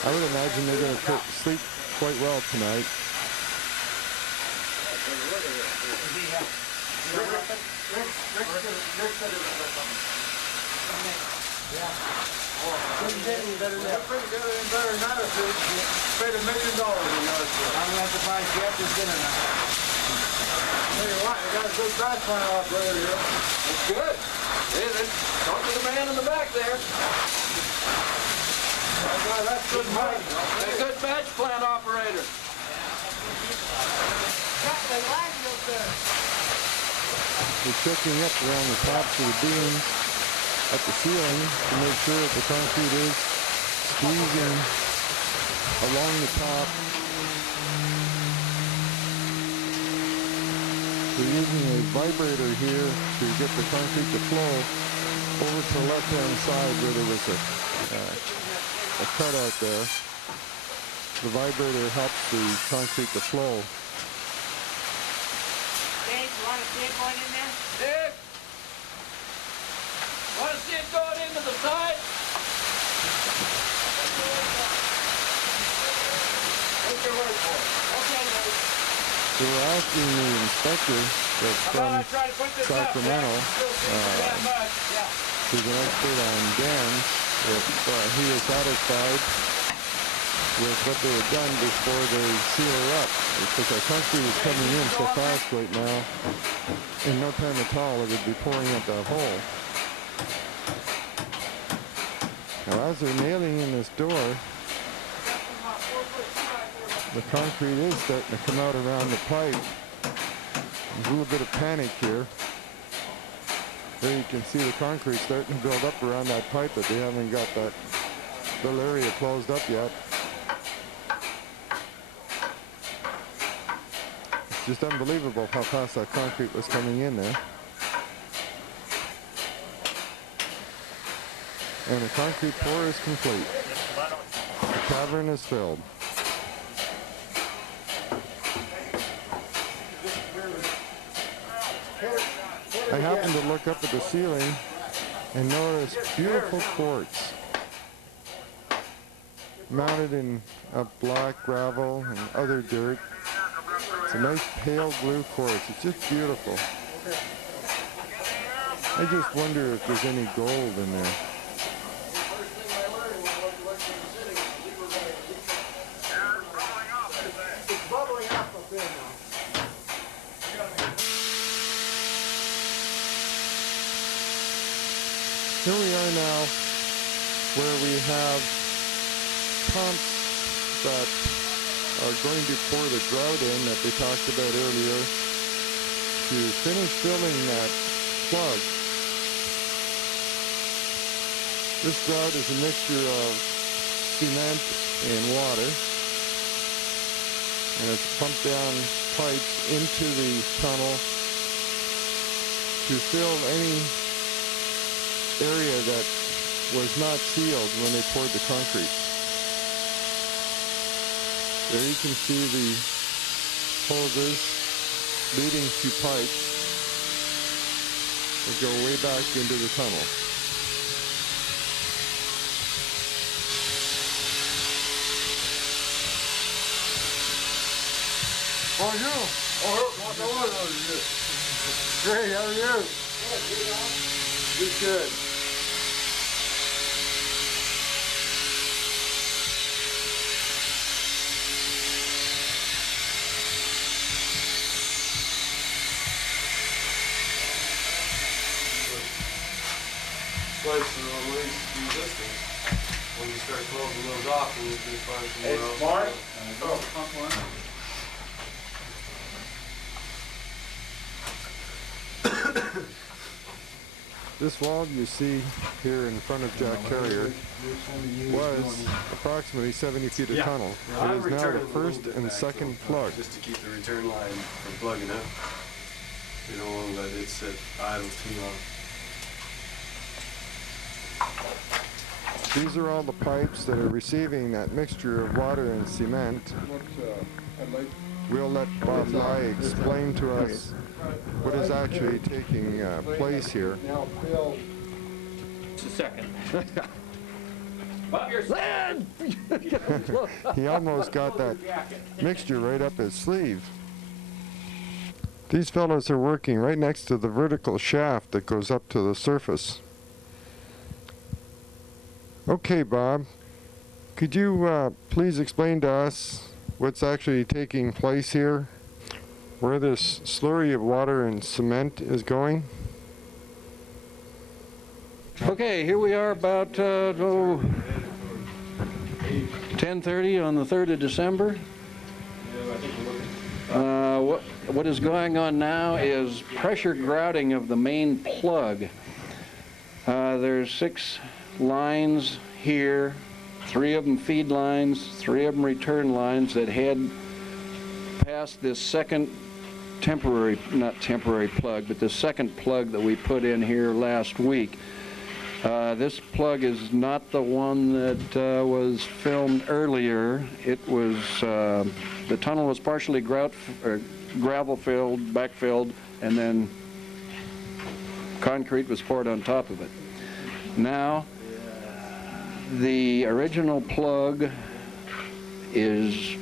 I would imagine they're going to sleep quite well tonight. Pretty good and better than that if you paid $1 million a yard for it. I'm not surprised Jeff is dinner now. Tell you what, you got a good batch plant operator here. That's good. Hey, talk to the man in the back there. That's good money. A good batch plant operator. They're checking up around the tops of the beams at the ceiling to make sure that the concrete is squeezing along the top. They're using a vibrator here to get the concrete to flow over to the left-hand side where there was a cutout there. The vibrator helps the concrete to flow. Dave, you want to see it going in there? Dick! Want to see it going into the side? What's your word for it? Okay, Dave. They were asking the inspector that's from Sacramento, who's an expert on dams, if he was satisfied with what they had done before they seal her up. Because our concrete is coming in so fast right now, in no time at all it would be pouring up that hole. Now as they're nailing in this door, the concrete is starting to come out around the pipe. There's a little bit of panic here. There you can see the concrete starting to build up around that pipe, but they haven't got that little area closed up yet. It's just unbelievable how fast that concrete was coming in there. And the concrete pour is complete. The cavern is filled. I happened to look up at the ceiling and notice beautiful quartz mounted in black gravel and other dirt. It's a nice pale blue quartz. It's just beautiful. I just wonder if there's any gold in there. It's bubbling up there now. Here we are now where we have pumps that are going to pour the grout in that they talked about earlier to finish filling that plug. This grout is a mixture of cement and water, and it's pumped down pipes into the tunnel to fill any area that was not sealed when they poured the concrete. There you can see the hoses leading to pipes that go way back into the tunnel. Bonjour. Oh, great, how are you? You should. Place the least resistance. When you start closing those off, then you can find somewhere else. Mark? Pump one. This wall you see here in front of Jack Carrier was approximately 70 feet of tunnel. It is now the first and second plug. Just to keep the return line from plugging up. You don't want to let it sit idle too long. These are all the pipes that are receiving that mixture of water and cement. We'll let Bob Bly explain to us what is actually taking place here. Now, Phil. Just a second. Bob, you're He almost got that mixture right up his sleeve. These fellows are working right next to the vertical shaft that goes up to the surface. Okay, Bob, could you please explain to us what's actually taking place here, where this slurry of water and cement is going? Okay, here we are about 10:30 on the 3rd of December. What is going on now is pressure grouting of the main plug. There's 6 lines here, 3 of them feed lines, 3 of them return lines that head past this second not temporary plug, but the second plug that we put in here last week. This plug is not the one that was filmed earlier. It was, the tunnel was partially gravel filled, backfilled, and then concrete was poured on top of it. Now, the original plug is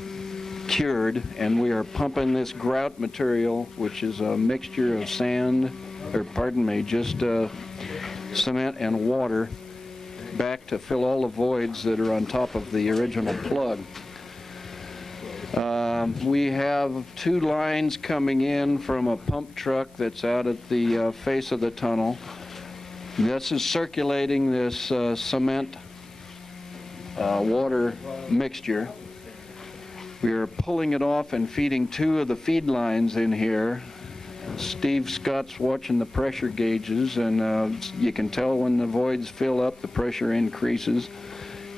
cured, and we are pumping this grout material, which is a mixture of sand, or pardon me, just cement and water, back to fill all the voids that are on top of the original plug. We have 2 lines coming in from a pump truck that's out at the face of the tunnel. This is circulating this cement water mixture. We are pulling it off and feeding 2 of the feed lines in here. Steve Scott's watching the pressure gauges, and you can tell when the voids fill up, the pressure increases.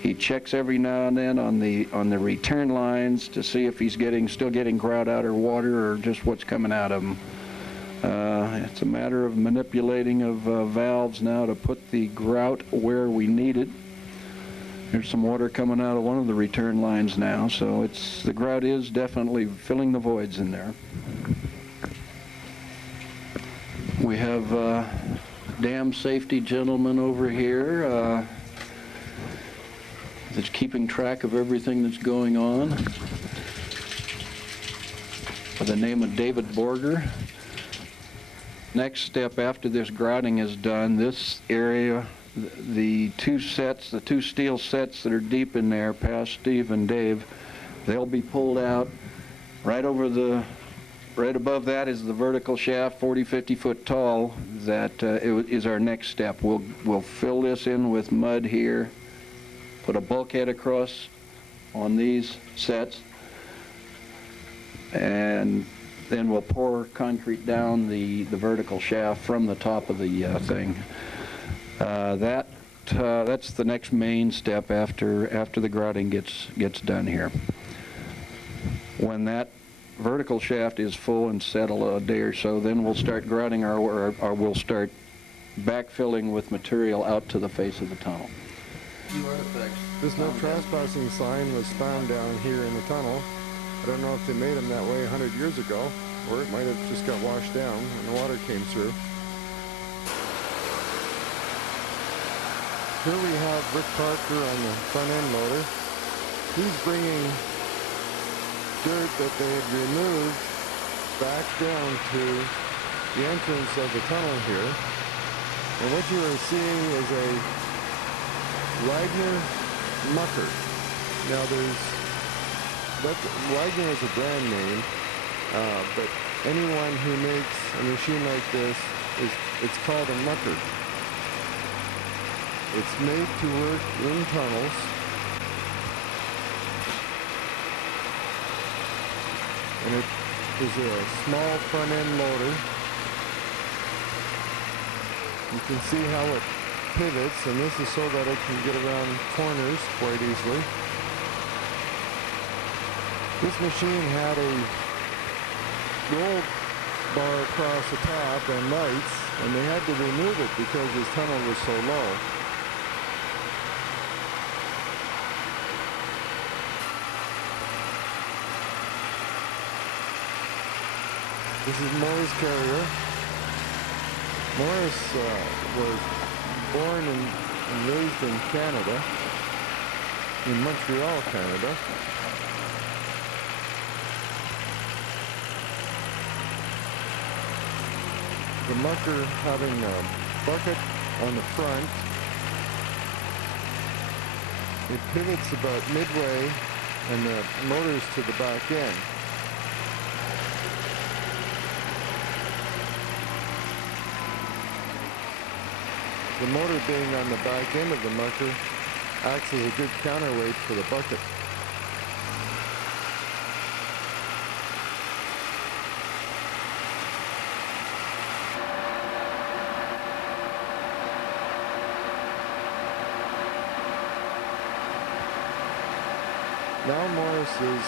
He checks every now and then on the return lines to see if he's still getting grout out or water, or just what's coming out of them. It's a matter of manipulating of valves now to put the grout where we need it. There's some water coming out of one of the return lines now, so the grout is definitely filling the voids in there. We have dam safety gentleman over here that's keeping track of everything that's going on, by the name of David Borger. Next step after this grouting is done, this area, the 2 steel sets that are deep in there past Steve and Dave, they'll be pulled out. Right above that is the vertical shaft, 40, 50 foot tall. That is our next step. We'll fill this in with mud here, put a bulkhead across on these sets, and then we'll pour concrete down the vertical shaft from the top of the thing. That's the next main step after the grouting gets done here. When that vertical shaft is full and settle a day or so, then we'll start grouting or we'll start backfilling with material out to the face of the tunnel. This no trespassing sign was found down here in the tunnel. I don't know if they made them that way 100 years ago, or it might have just got washed down when the water came through. Here we have Rick Parker on the front end loader. He's bringing dirt that they had removed back down to the entrance of the tunnel here. And what you are seeing is a Wagner mucker. Now Wagner is a brand name, but anyone who makes a machine like this, it's called a mucker. It's made to work in tunnels. And it is a small front end loader. You can see how it pivots, and this is so that it can get around corners quite easily. This machine had a roll bar across the top and lights, and they had to remove it because this tunnel was so low. This is Morris Carrier. Morris was born and raised in Canada, in Montreal, Canada. The mucker having a bucket on the front. It pivots about midway, and the motor's to the back end. The motor being on the back end of the mucker acts as a good counterweight for the bucket. Now Morris is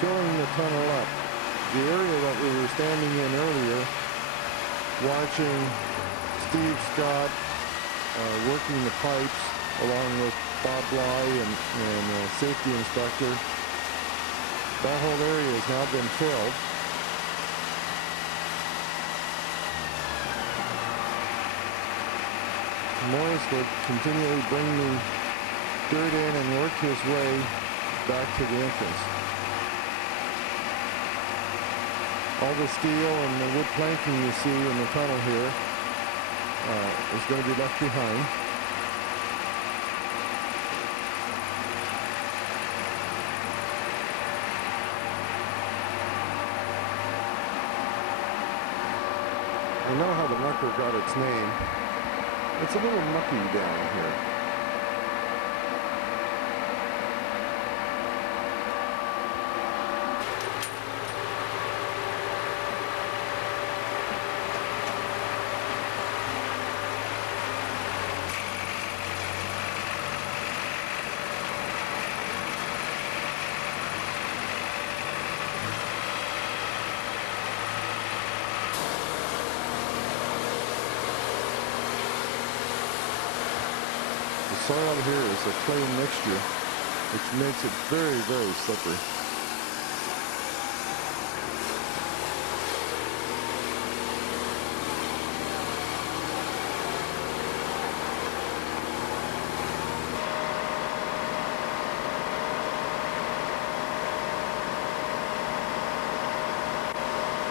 filling the tunnel up. The area that we were standing in earlier, watching Steve Scott working the pipes along with Bob Bly and safety inspector. That whole area has now been filled. Morris will continually bring the dirt in and work his way back to the entrance. All the steel and the wood planking you see in the tunnel here is going to be left behind. I know how the mucker got its name. It's a little mucky down here. The soil here is a clay mixture, which makes it very, very slippery.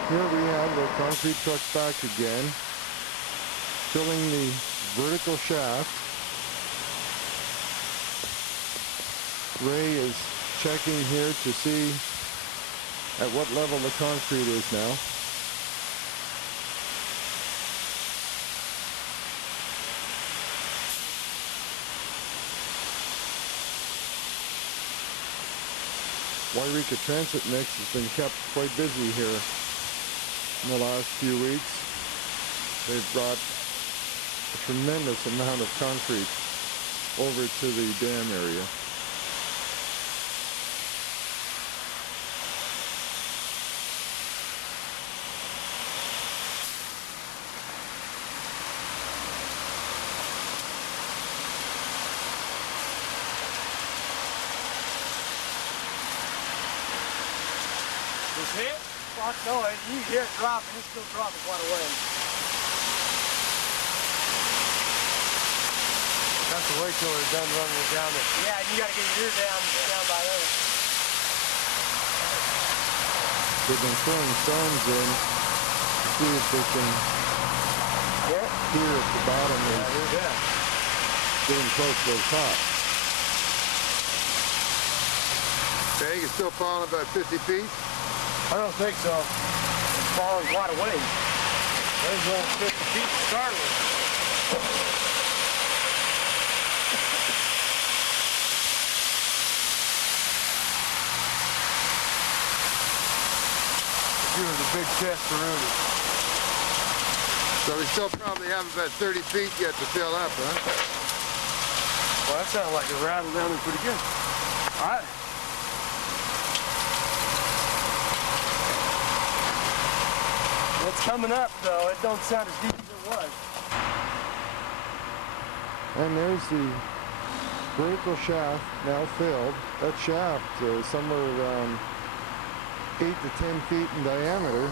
Here we have the concrete truck back again, filling the vertical shaft. Ray is checking here to see at what level the concrete is now. Yreka Transit Mix has been kept quite busy here in the last few weeks. They've brought a tremendous amount of concrete over to the dam area. Hit? Fuck no, you hear it dropping, it's still dropping quite a way. Have to wait till they're done running it down there. Yeah, you gotta get your ear down by there. They've been throwing stones in see if they can hear at the bottom is getting close to the top. Okay, you're still falling about 50 feet? I don't think so. It's falling quite a ways. There's only 50 feet to start with. Here's a big chest of Rudy. So we still probably have about 30 feet yet to fill up, huh? Well, that sounds like it rattled down there pretty good. All right. What's coming up, though, it don't sound as deep as it was. And there's the vertical shaft now filled. That shaft is somewhere around 8 to 10 feet in diameter.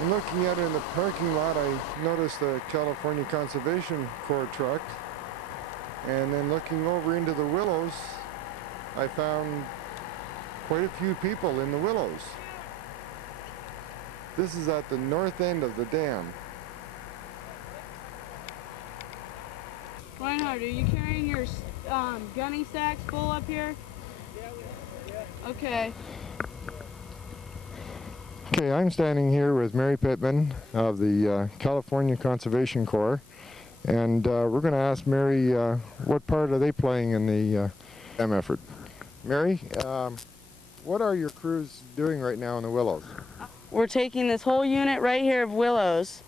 And looking at it in the parking lot, I noticed a California Conservation Corps truck. And then looking over into the willows, I found quite a few people in the willows. This is at the north end of the dam. Reinhard, are you carrying your gunny sacks full up here? Okay. Okay, I'm standing here with Mary Pittman of the California Conservation Corps, and we're going to ask Mary what part are they playing in the dam effort. Mary, what are your crews doing right now in the willows? We're taking this whole unit right here of willows,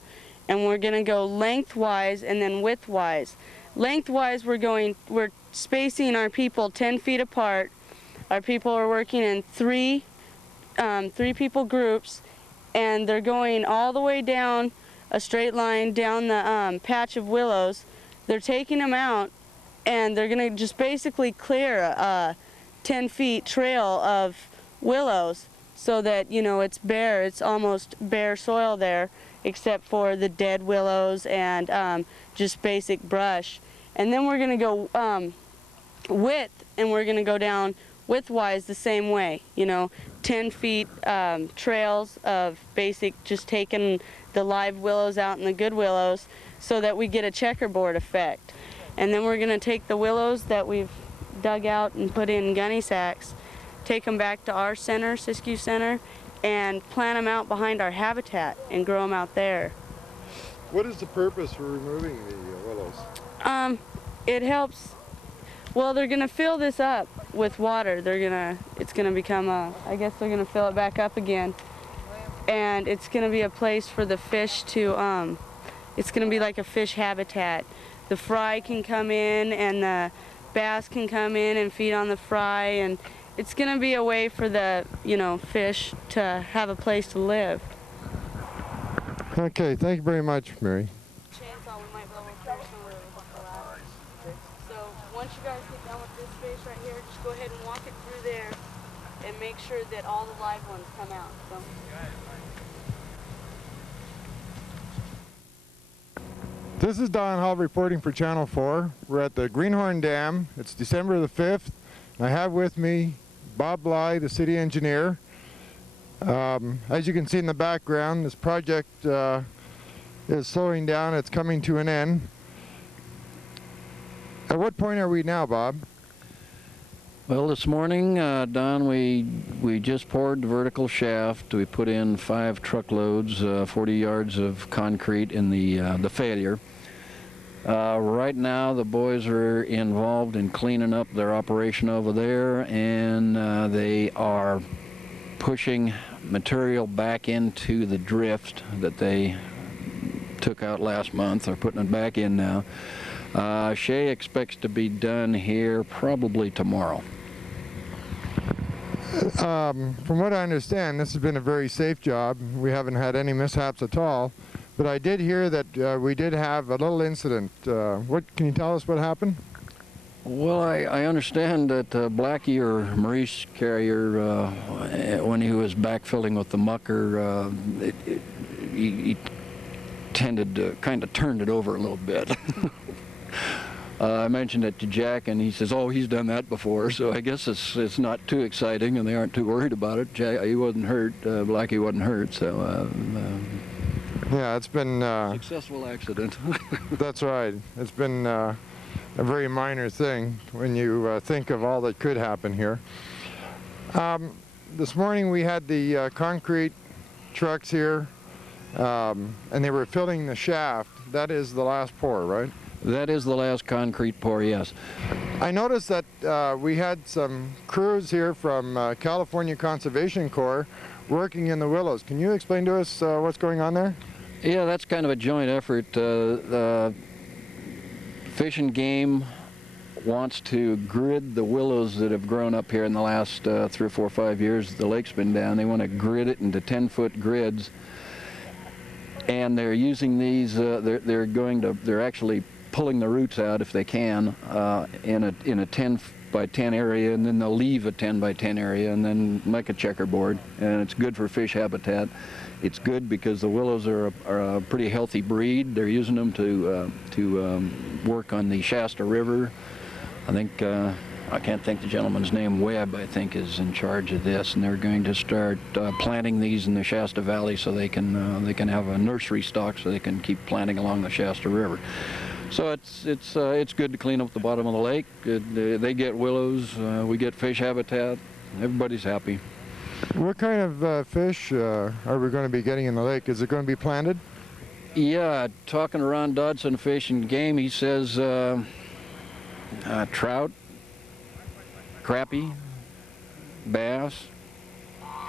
and we're going to go lengthwise and then widthwise. Lengthwise, we're spacing our people 10 feet apart. Our people are working in three people groups, and they're going all the way down a straight line down the patch of willows. They're taking them out, and they're going to just basically clear a 10 feet trail of willows so that, you know, it's bare. It's almost bare soil there, except for the dead willows and just basic brush. And then we're going to go width, and we're going to go down widthwise the same way, you know, 10 feet trails of basic, just taking the live willows out and the good willows so that we get a checkerboard effect. And then we're going to take the willows that we've dug out and put in gunny sacks, take them back to our center, Siskiyou Center, and plant them out behind our habitat and grow them out there. What is the purpose for removing the willows? It helps. Well, they're gonna fill this up with water. It's gonna become I guess they're gonna fill it back up again. And it's gonna be a place for the fish to, it's gonna be like a fish habitat. The fry can come in and the bass can come in and feed on the fry, and it's gonna be a way for the, you know, fish to have a place to live. Okay, thank you very much, Mary. Once you guys get done with this space right here, just go ahead and walk it through there and make sure that all the live ones come out. So. This is Don Hall reporting for Channel 4. We're at the Greenhorn Dam. It's December the 5th. I have with me Bob Bly, the city engineer. As you can see in the background, this project is slowing down. It's coming to an end. At what point are we now, Bob? Well, this morning, Don, we just poured the vertical shaft. We put in 5 truckloads, 40 yards of concrete in the failure. Right now, the boys are involved in cleaning up their operation over there, and they are pushing material back into the drift that they took out last month. They're putting it back in now. Shay expects to be done here probably tomorrow. From what I understand, this has been a very safe job. We haven't had any mishaps at all. But I did hear that we did have a little incident. What can you tell us what happened? Well, I understand that Blackie, or MORRICE carrier, when he was backfilling with the mucker, he tended to kind of turned it over a little bit. I mentioned it to Jack, and he says, "Oh, he's done that before." So I guess it's not too exciting, and they aren't too worried about it. Jack, he wasn't hurt. Blackie wasn't hurt, so. Yeah, it's been successful accident. That's right. It's been a very minor thing when you think of all that could happen here. This morning we had the concrete trucks here, and they were filling the shaft. That is the last pour, right? That is the last concrete pour, yes. I noticed that we had some crews here from California Conservation Corps working in the willows. Can you explain to us what's going on there? Yeah, that's kind of a joint effort. Fish and Game wants to grid the willows that have grown up here in the last 3 or 4 or 5 years the lake's been down. They want to grid it into 10-foot grids, and they're using these. They're actually pulling the roots out if they can in a 10 by 10 area, and then they'll leave a 10 by 10 area and then make a checkerboard, and it's good for fish habitat. It's good because the willows are a pretty healthy breed. They're using them to work on the Shasta River. I think, I can't think the gentleman's name, Webb, I think, is in charge of this, and they're going to start planting these in the Shasta Valley so they can have a nursery stock so they can keep planting along the Shasta River. So it's good to clean up the bottom of the lake. They get willows, we get fish habitat. Everybody's happy. What kind of fish are we going to be getting in the lake? Is it going to be planted? Yeah, talking to Ron Dodson, Fish and Game, he says trout, crappie, bass,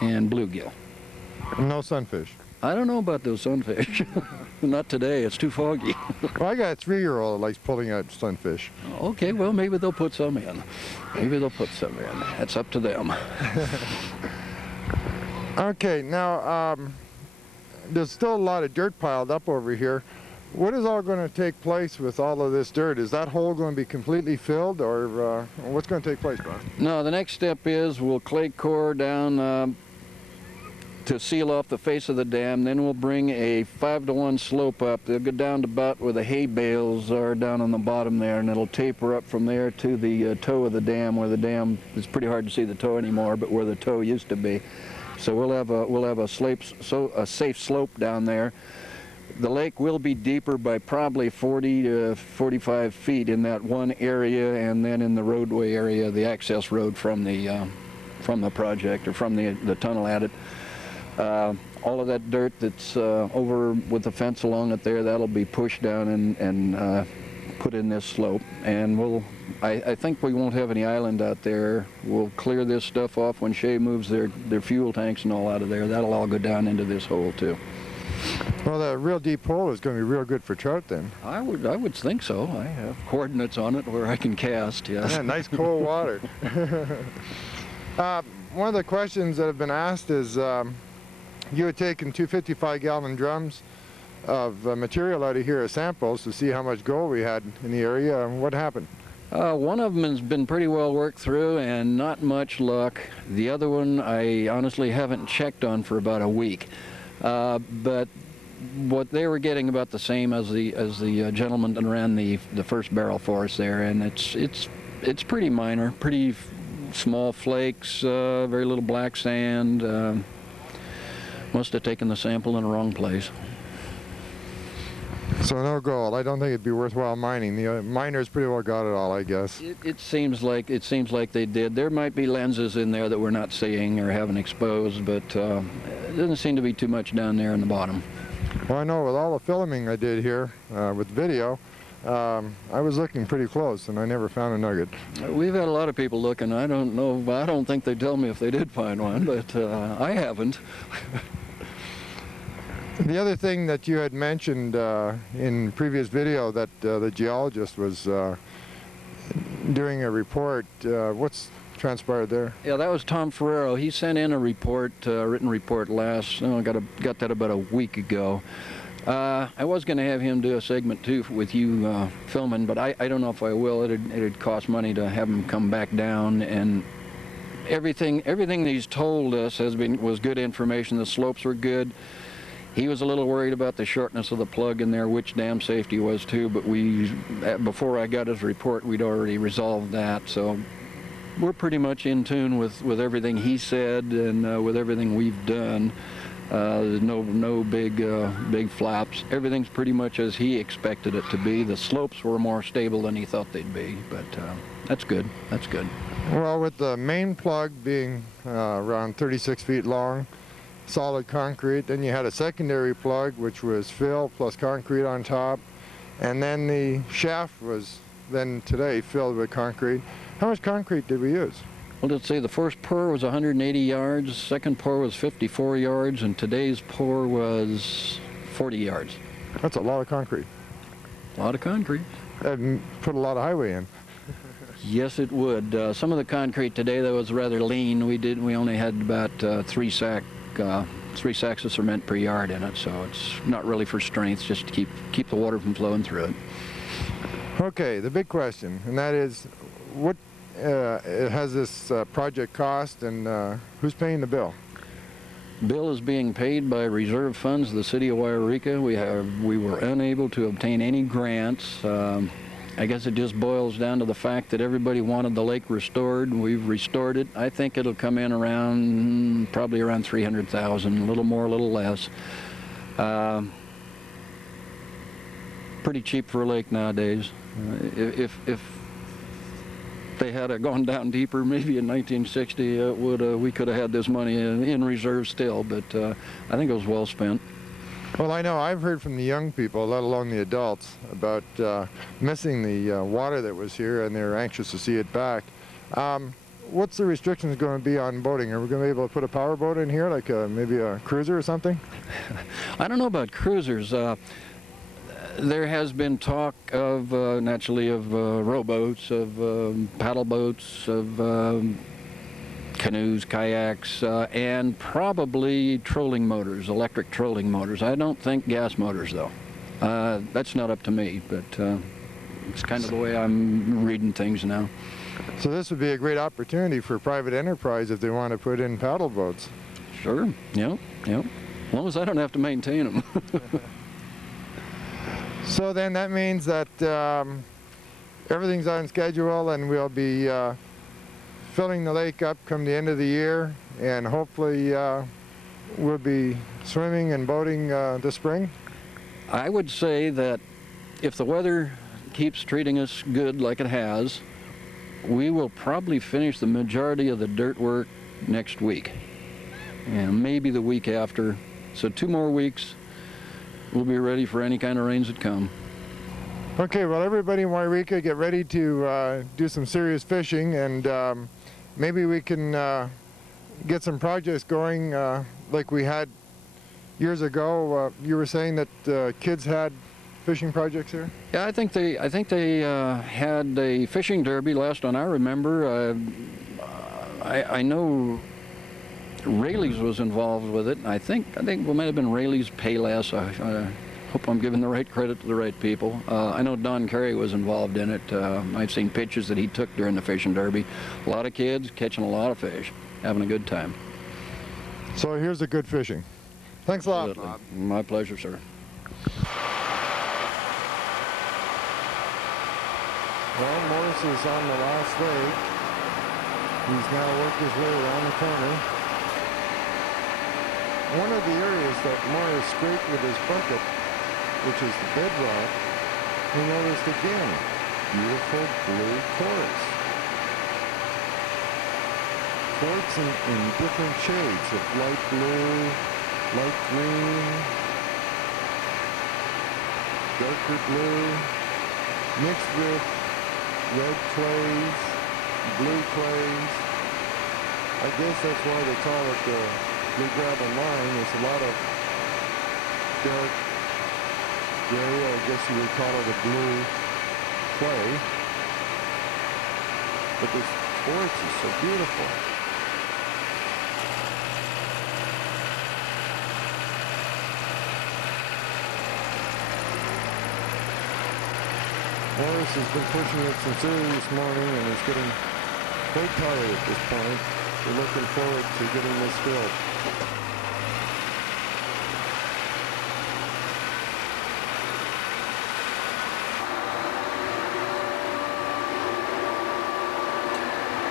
and bluegill. No sunfish? I don't know about those sunfish. Not today, it's too foggy. Well, I got a 3-year-old that likes pulling out sunfish. Okay, well, maybe they'll put some in. Maybe they'll put some in. That's up to them. Okay, now, there's still a lot of dirt piled up over here. What is all going to take place with all of this dirt? Is that hole going to be completely filled, or what's going to take place, Bob? No, the next step is we'll clay core down to seal off the face of the dam. Then we'll bring a 5-to-1 slope up. They'll go down to about where the hay bales are down on the bottom there, and it'll taper up from there to the toe of the dam, where the dam, it's pretty hard to see the toe anymore, but where the toe used to be. So we'll have a safe slope down there. The lake will be deeper by probably 40 to 45 feet in that one area, and then in the roadway area, the access road from the project, or from the tunnel at it. All of that dirt that's over with the fence along it there, that'll be pushed down and put in this slope. And I think we won't have any island out there. We'll clear this stuff off when Shea moves their fuel tanks and all out of there. That'll all go down into this hole too. Well, that real deep hole is going to be real good for trout then. I would think so. I have coordinates on it where I can cast, yes. Yeah, nice cold water. One of the questions that have been asked is, you had taken 2 55-gallon drums of material out of here as samples to see how much gold we had in the area. What happened? One of them has been pretty well worked through and not much luck. The other one I honestly haven't checked on for about a week. But what they were getting about the same as the gentleman that ran the first barrel for us there, and it's pretty minor, pretty small flakes, very little black sand. Must have taken the sample in the wrong place. So no gold. I don't think it'd be worthwhile mining. The miners pretty well got it all, I guess. It seems like they did. There might be lenses in there that we're not seeing or haven't exposed, but it doesn't seem to be too much down there in the bottom. Well, I know with all the filming I did here with video, I was looking pretty close, and I never found a nugget. We've had a lot of people looking. I don't know. I don't think they'd tell me if they did find one, but I haven't. The other thing that you had mentioned in previous video that the geologist was doing a report, what's transpired there? Yeah, that was Tom Ferrero. He sent in a report, written report got that about a week ago. I was going to have him do a segment too with you filming, but I don't know if I will. It'd cost money to have him come back down, and everything that he's told us was good information. The slopes were good. He was a little worried about the shortness of the plug in there, which dam safety was too, but before I got his report, we'd already resolved that. So we're pretty much in tune with everything he said and with everything we've done. There's no big flaps. Everything's pretty much as he expected it to be. The slopes were more stable than he thought they'd be, but that's good. That's good. Well, with the main plug being around 36 feet long, solid concrete, then you had a secondary plug which was fill plus concrete on top, and then the shaft was then today filled with concrete. How much concrete did we use? Well, let's say the first pour was 180 yards, second pour was 54 yards, and today's pour was 40 yards. That's a lot of concrete. A lot of concrete. And put a lot of highway in. Yes, it would. Some of the concrete today, that was rather lean. We only had about 3 sacks of cement per yard in it, so it's not really for strength, just to keep the water from flowing through it. Okay, the big question, and that is, what has this project cost, and who's paying the bill? Bill is being paid by reserve funds of the city of Yreka. We were unable to obtain any grants. I guess it just boils down to the fact that everybody wanted the lake restored. We've restored it. I think it'll come in probably around $300,000, a little more, a little less. Pretty cheap for a lake nowadays. If they had gone down deeper, maybe in 1960, we could have had this money in reserve still, but I think it was well spent. Well, I know I've heard from the young people, let alone the adults, about missing the water that was here, and they're anxious to see it back. What's the restrictions going to be on boating? Are we going to be able to put a power boat in here, like maybe a cruiser or something? I don't know about cruisers. There has been talk of, naturally, of rowboats, of paddle boats, of canoes, kayaks, and probably trolling motors, electric trolling motors. I don't think gas motors, though. That's not up to me, but it's kind of the way I'm reading things now. So this would be a great opportunity for private enterprise if they want to put in paddle boats. Sure, yeah. As long as I don't have to maintain them. So then that means that everything's on schedule, and we'll be filling the lake up come the end of the year, and hopefully we'll be swimming and boating this spring. I would say that if the weather keeps treating us good like it has, we will probably finish the majority of the dirt work next week, and maybe the week after. So 2 more weeks, we'll be ready for any kind of rains that come. Okay, well, everybody in Yreka, get ready to do some serious fishing, and maybe we can get some projects going like we had years ago. You were saying that kids had fishing projects here? Yeah, I think they had a fishing derby last one I remember. I know Rayleigh's was involved with it. I think it might have been Rayleigh's Payless. I hope I'm giving the right credit to the right people. I know Don Carey was involved in it. I've seen pictures that he took during the fishing derby. A lot of kids catching a lot of fish, having a good time. So here's the good fishing. Thanks a lot, Bob. My pleasure, sir. Well, Morris is on the last leg. He's now worked his way around the corner. One of the areas that Morris scraped with his bucket, which is the bedrock, he noticed again, beautiful blue quartz. Quartz in different shades of light blue, light green, darker blue, mixed with red clays, blue clays. I guess that's why they call it the blue gravel line. There's a lot of dark gray, I guess you would call it a blue clay. But this quartz is so beautiful. Morris has been pushing it sincerely this morning and is getting quite tired at this point. We're looking forward to getting this filled.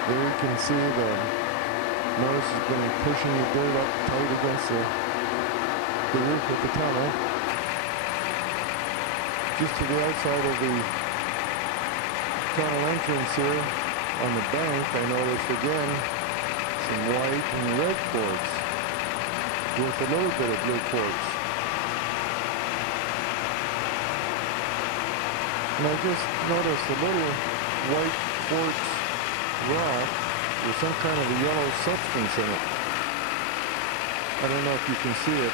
There you can see the Morris has been pushing the dirt up tight against the roof of the tunnel. Just to the outside of the tunnel entrance here on the bank, I noticed again some white and red quartz with a little bit of blue quartz. And I just noticed a little white quartz rock with some kind of a yellow substance in it. I don't know if you can see it.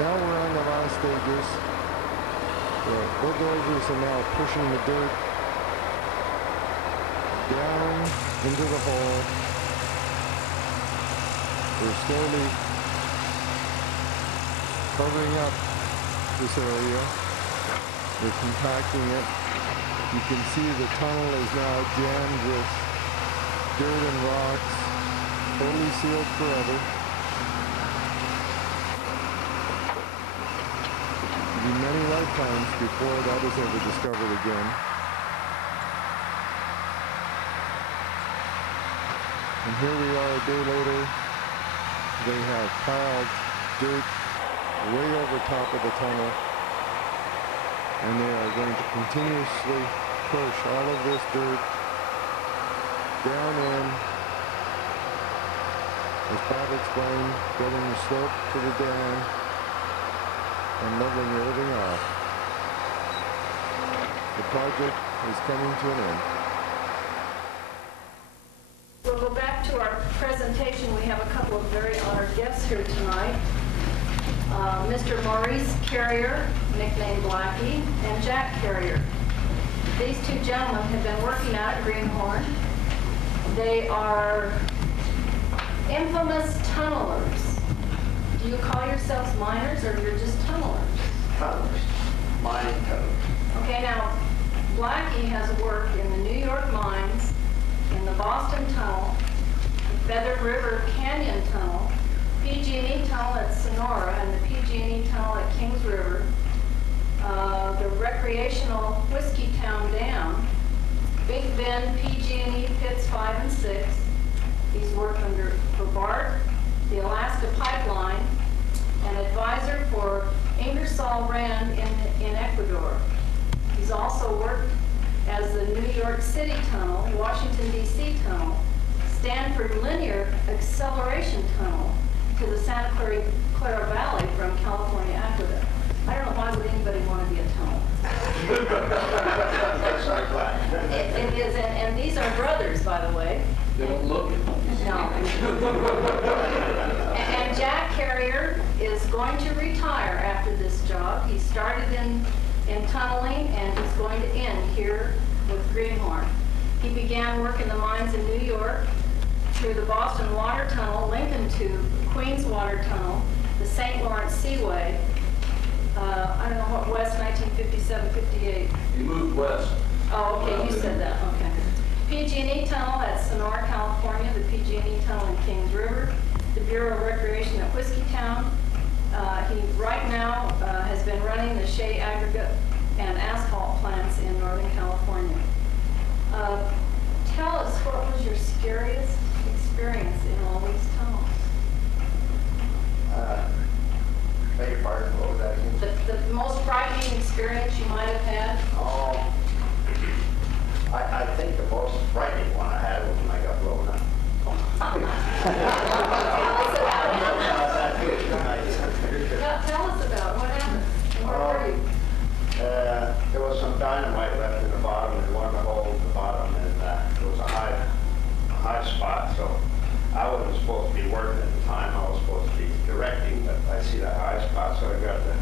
Now we're on the last stages. The bulldozers are now pushing the dirt down into the hole. They're slowly covering up this area. They're compacting it. You can see the tunnel is now jammed with dirt and rocks, totally sealed forever. It'll be many lifetimes before that is ever discovered again. And here we are a day later. They have piled dirt way over top of the tunnel, and they are going to continuously push all of this dirt down in, as Bob explained, building the slope to the dam and leveling everything off. The project is coming to an end. We'll go back to our presentation. We have a couple of very honored guests here tonight. Mr. Maurice Carrier, nicknamed Blackie, and Jack Carrier. These two gentlemen have been working out at Greenhorn. They are infamous tunnelers. Do you call yourselves miners, or you're just tunnelers? Tunnelers. Mining tunnelers. Okay, now, Blackie has worked in the New York mines, in the Boston Tunnel, the Feather River Canyon Tunnel, PG&E Tunnel at Sonora, and the PG&E Tunnel at Kings River, the recreational Whiskeytown Dam, Big Bend PG&E Pits 5 and 6. He's worked for BART, the Alaska Pipeline, an advisor for Ingersoll Rand in Ecuador. He's also worked as the New York City Tunnel, Washington, D.C. Tunnel, Stanford Linear Acceleration Tunnel to the Santa Clara Valley from California Aqueduct. I don't know, why would anybody want to be a tunnel? It is, and these are brothers, by the way. They don't look it. No. And Jack Carrier is going to retire after this job. He started in tunneling, and he's going to end here with Greenhorn. He began work in the mines in New York, through the Boston Water Tunnel, Lincoln to Queens Water Tunnel, the St. Lawrence Seaway. I don't know what, west, 1957, 58. You moved west. Oh, okay, you said that, okay. PG&E Tunnel at Sonora, California, the PG&E Tunnel in Kings River, the Bureau of Recreation at Whiskeytown. He right now has been running the shea aggregate and asphalt plants in Northern California. Tell us, what was your scariest experience in all these tunnels? Beg your pardon, what was that again? The most frightening experience you might have had? Oh, I think the most frightening one I had was when I got blown up. Tell us about what happened. Where were you? There was some dynamite left in the bottom, and one of the holes in the bottom, and it was a high spot, so I wasn't supposed to be working at the time. I was supposed to be directing, but I see that high spot, so I got the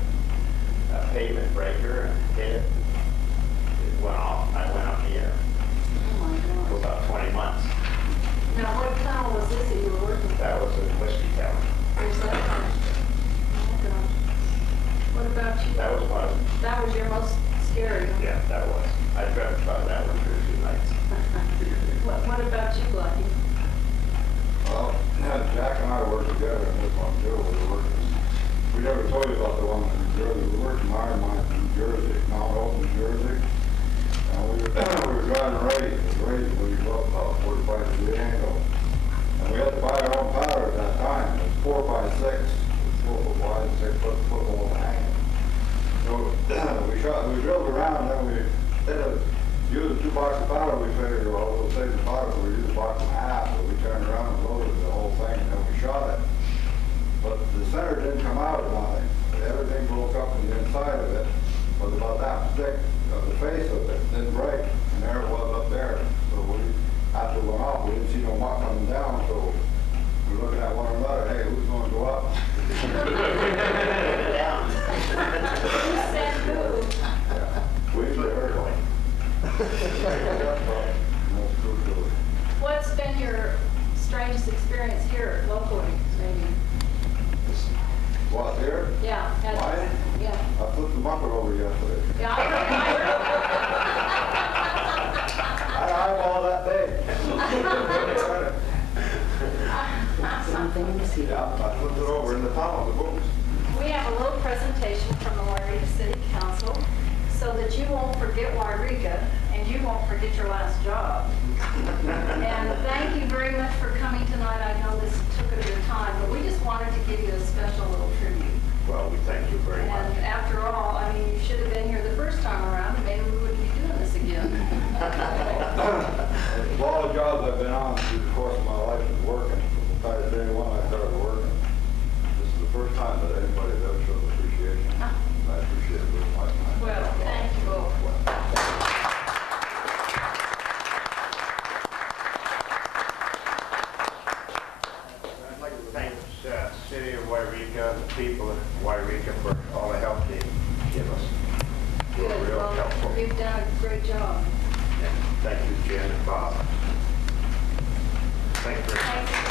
pavement breaker and hit it. It went off, and I went up the air Oh my for God. about 20 months. Now, what tunnel was this that you were working? That was in Whiskeytown. Where's that from? Oh my gosh. What about you? That was one. That was your most scary. Yeah, that was. I dreamt about that one for a few nights. What about you, Blackie? Well, Jack and I worked together in this one too. We never told you about the one that we were working iron mines in New Jersey, Mount Open, Jersey. And we were driving raids. The raids we go up about 45 degree angle. And we had to buy our own powder at that time. It was 4x6. It was 4 foot wide, 6 foot hole hanging. So we drilled around, and then we instead of using 2 boxes of powder, we figured, well, we'll save the powder, so we used a box and a half. So we turned around and loaded the whole thing, and then we shot it. But the center didn't come out of nothing. Everything broke up in the inside of it. Was about that thick of the face of it, didn't break, and there it was up there. So after it went off, we didn't see no muck coming down, so we're looking at one another, hey, who's going to go up? Who said who? Yeah, we usually heard one. What's been your strangest experience here locally, maybe? What, here? Yeah. Mine? Yeah. I flipped the bucket over yesterday. Yeah, I eyeball that big. Something to see. Yeah, I flipped it over in the tunnel, the booms. We have a little presentation from the Yreka City Council so that you won't forget Yreka and you won't forget your last job. And thank you very much for coming tonight. I know this took a bit of time, but we just wanted to give you a special little tribute. Well, we thank you very much. And after all, I mean, you should have been here the first time around, and maybe we wouldn't be doing this again. Of all the jobs I've been on through the course of my life is working. From the day one I started working. This is the first time that anybody has ever showed appreciation. I appreciate it very much. Well, thank you both. I'd like to thank the city of Yreka, the people of Yreka for all the help they give us. They were Good. real Well, helpful. you've done a great job. And thank you, Jen and Bob. Thank you very much. Thanks.